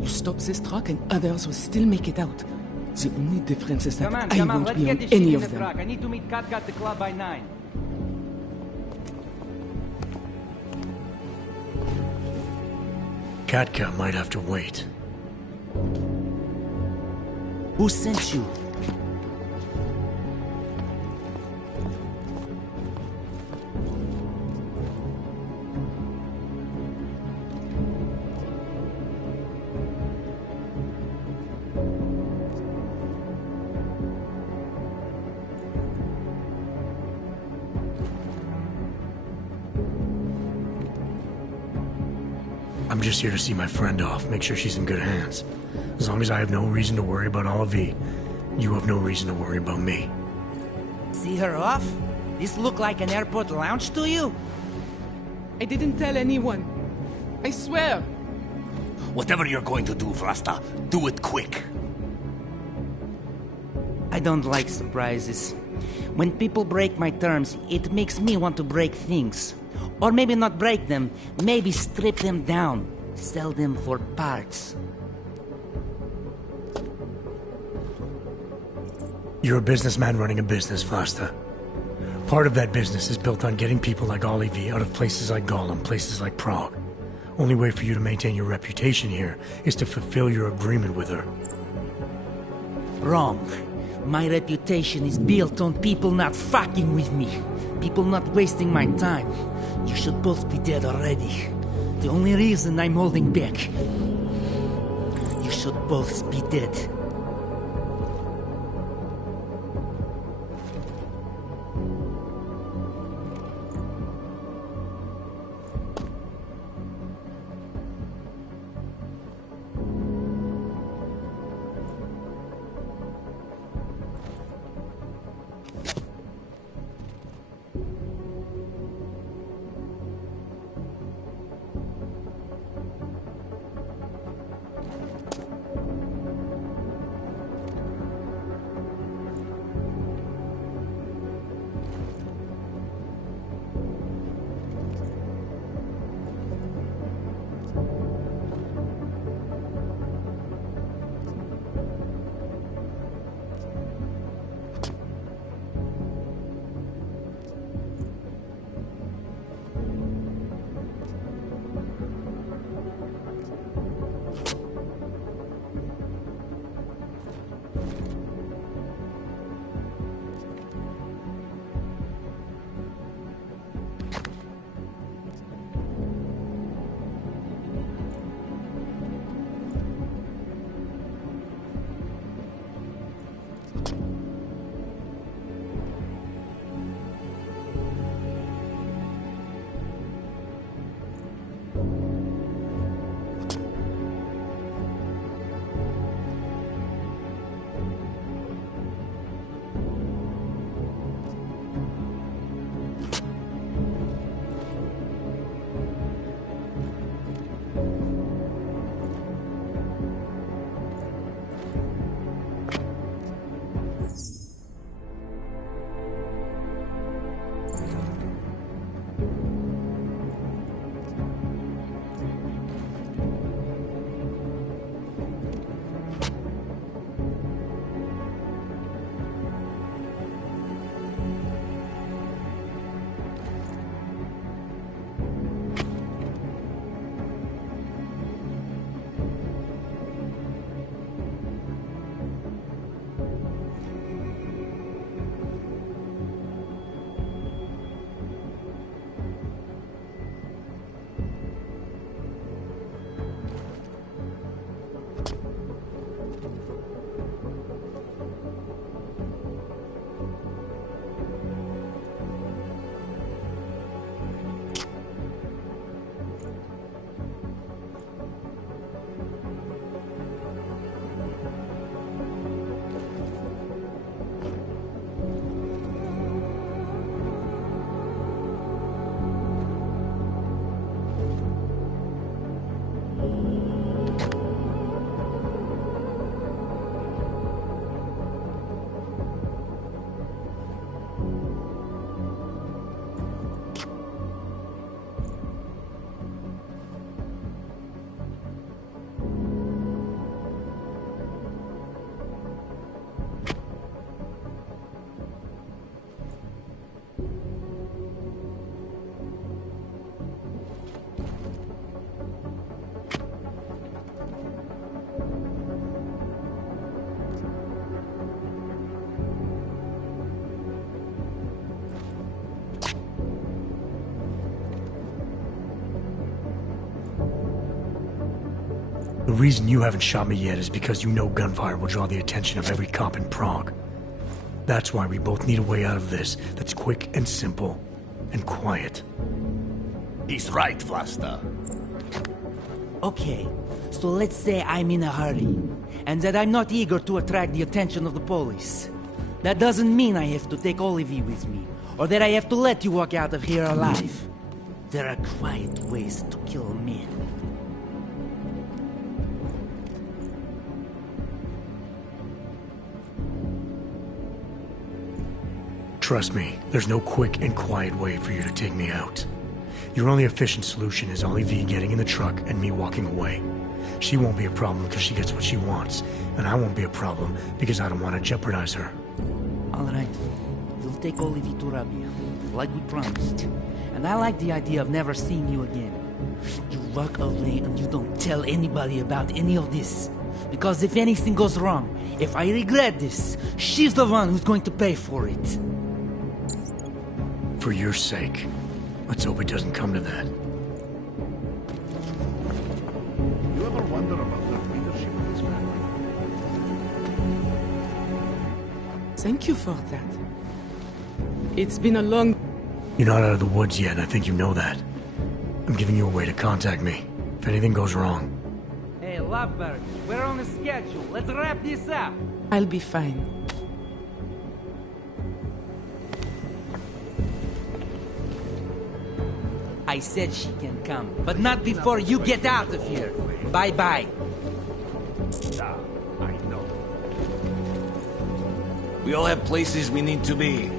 You stop this truck and others will still make it out. The only difference is that I won't be on any of them. I need to meet Kat at the club by 9. Katka might have to wait. Who sent you? I'm just here to see my friend off, make sure she's in good hands. As long as I have no reason to worry about Olivier, you have no reason to worry about me. See her off? This look like an airport lounge to you? I didn't tell anyone. I swear. Whatever you're going to do, Vlasta, do it quick. I don't like surprises. When people break my terms, it makes me want to break things. Or maybe not break them, maybe strip them down. Sell them for parts. You're a businessman running a business, Vlasta. Part of that business is built on getting people like Olivier out of places like Gollum, places like Prague. Only way for you to maintain your reputation here is to fulfill your agreement with her. Wrong. My reputation is built on people not fucking with me. People not wasting my time. You should both be dead already. The only reason I'm holding back. You should both be dead. The reason you haven't shot me yet is because you know gunfire will draw the attention of every cop in Prague. That's why we both need a way out of this that's quick and simple and quiet. He's right, Vlasta. Okay, so let's say I'm in a hurry, and that I'm not eager to attract the attention of the police. That doesn't mean I have to take Olivier with me, or that I have to let you walk out of here alive. There are quiet ways to kill men. Trust me, there's no quick and quiet way for you to take me out. Your only efficient solution is Ollie V getting in the truck and me walking away. She won't be a problem because she gets what she wants, and I won't be a problem because I don't want to jeopardize her. All right. We'll take Olivia to Rabia, like we promised. And I like the idea of never seeing you again. You walk away and you don't tell anybody about any of this. Because if anything goes wrong, if I regret this, she's the one who's going to pay for it. For your sake, let's hope it doesn't come to that. You ever wonder about the leadership of this family? Thank you for that. It's been a long... You're not out of the woods yet, and I think you know that. I'm giving you a way to contact me, if anything goes wrong. Hey, Lovebird, we're on a schedule. Let's wrap this up. I'll be fine. I said she can come, but not before you get out of here. Bye-bye. I know. We all have places we need to be.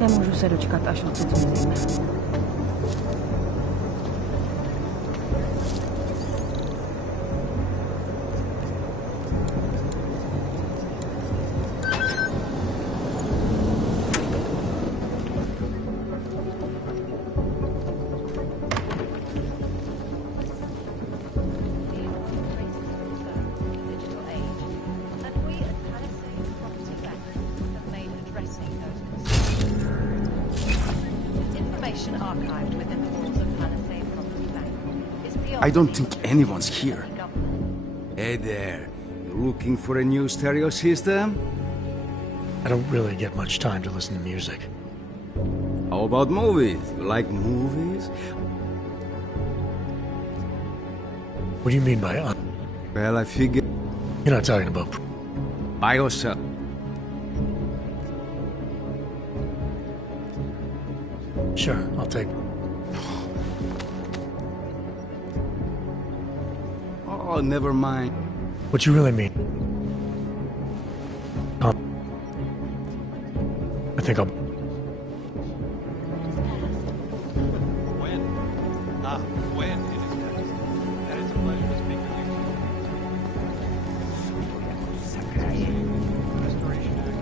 Не можу се дочекати, аж оце змінимо. I don't think anyone's here. Hey there. You looking for a new stereo system? I don't really get much time to listen to music. How about movies? You like movies? What do you mean by Well, I figured... You're not talking about... By yourself. Sure, I'll take... Oh, never mind. What you really mean? I think I'll... When? When it is next. And it's a pleasure to speak with you. Restoration Act.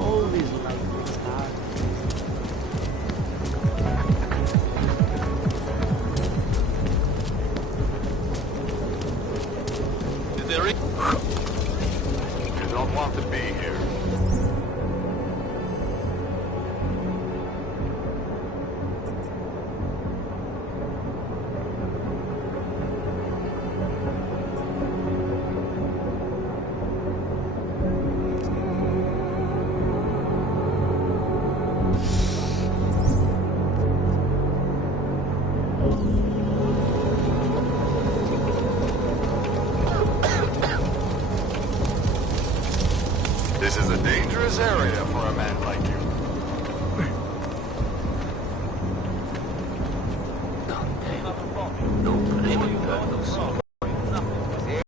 Always like this, huh? You don't want to be here. This is a dangerous area for a man like you.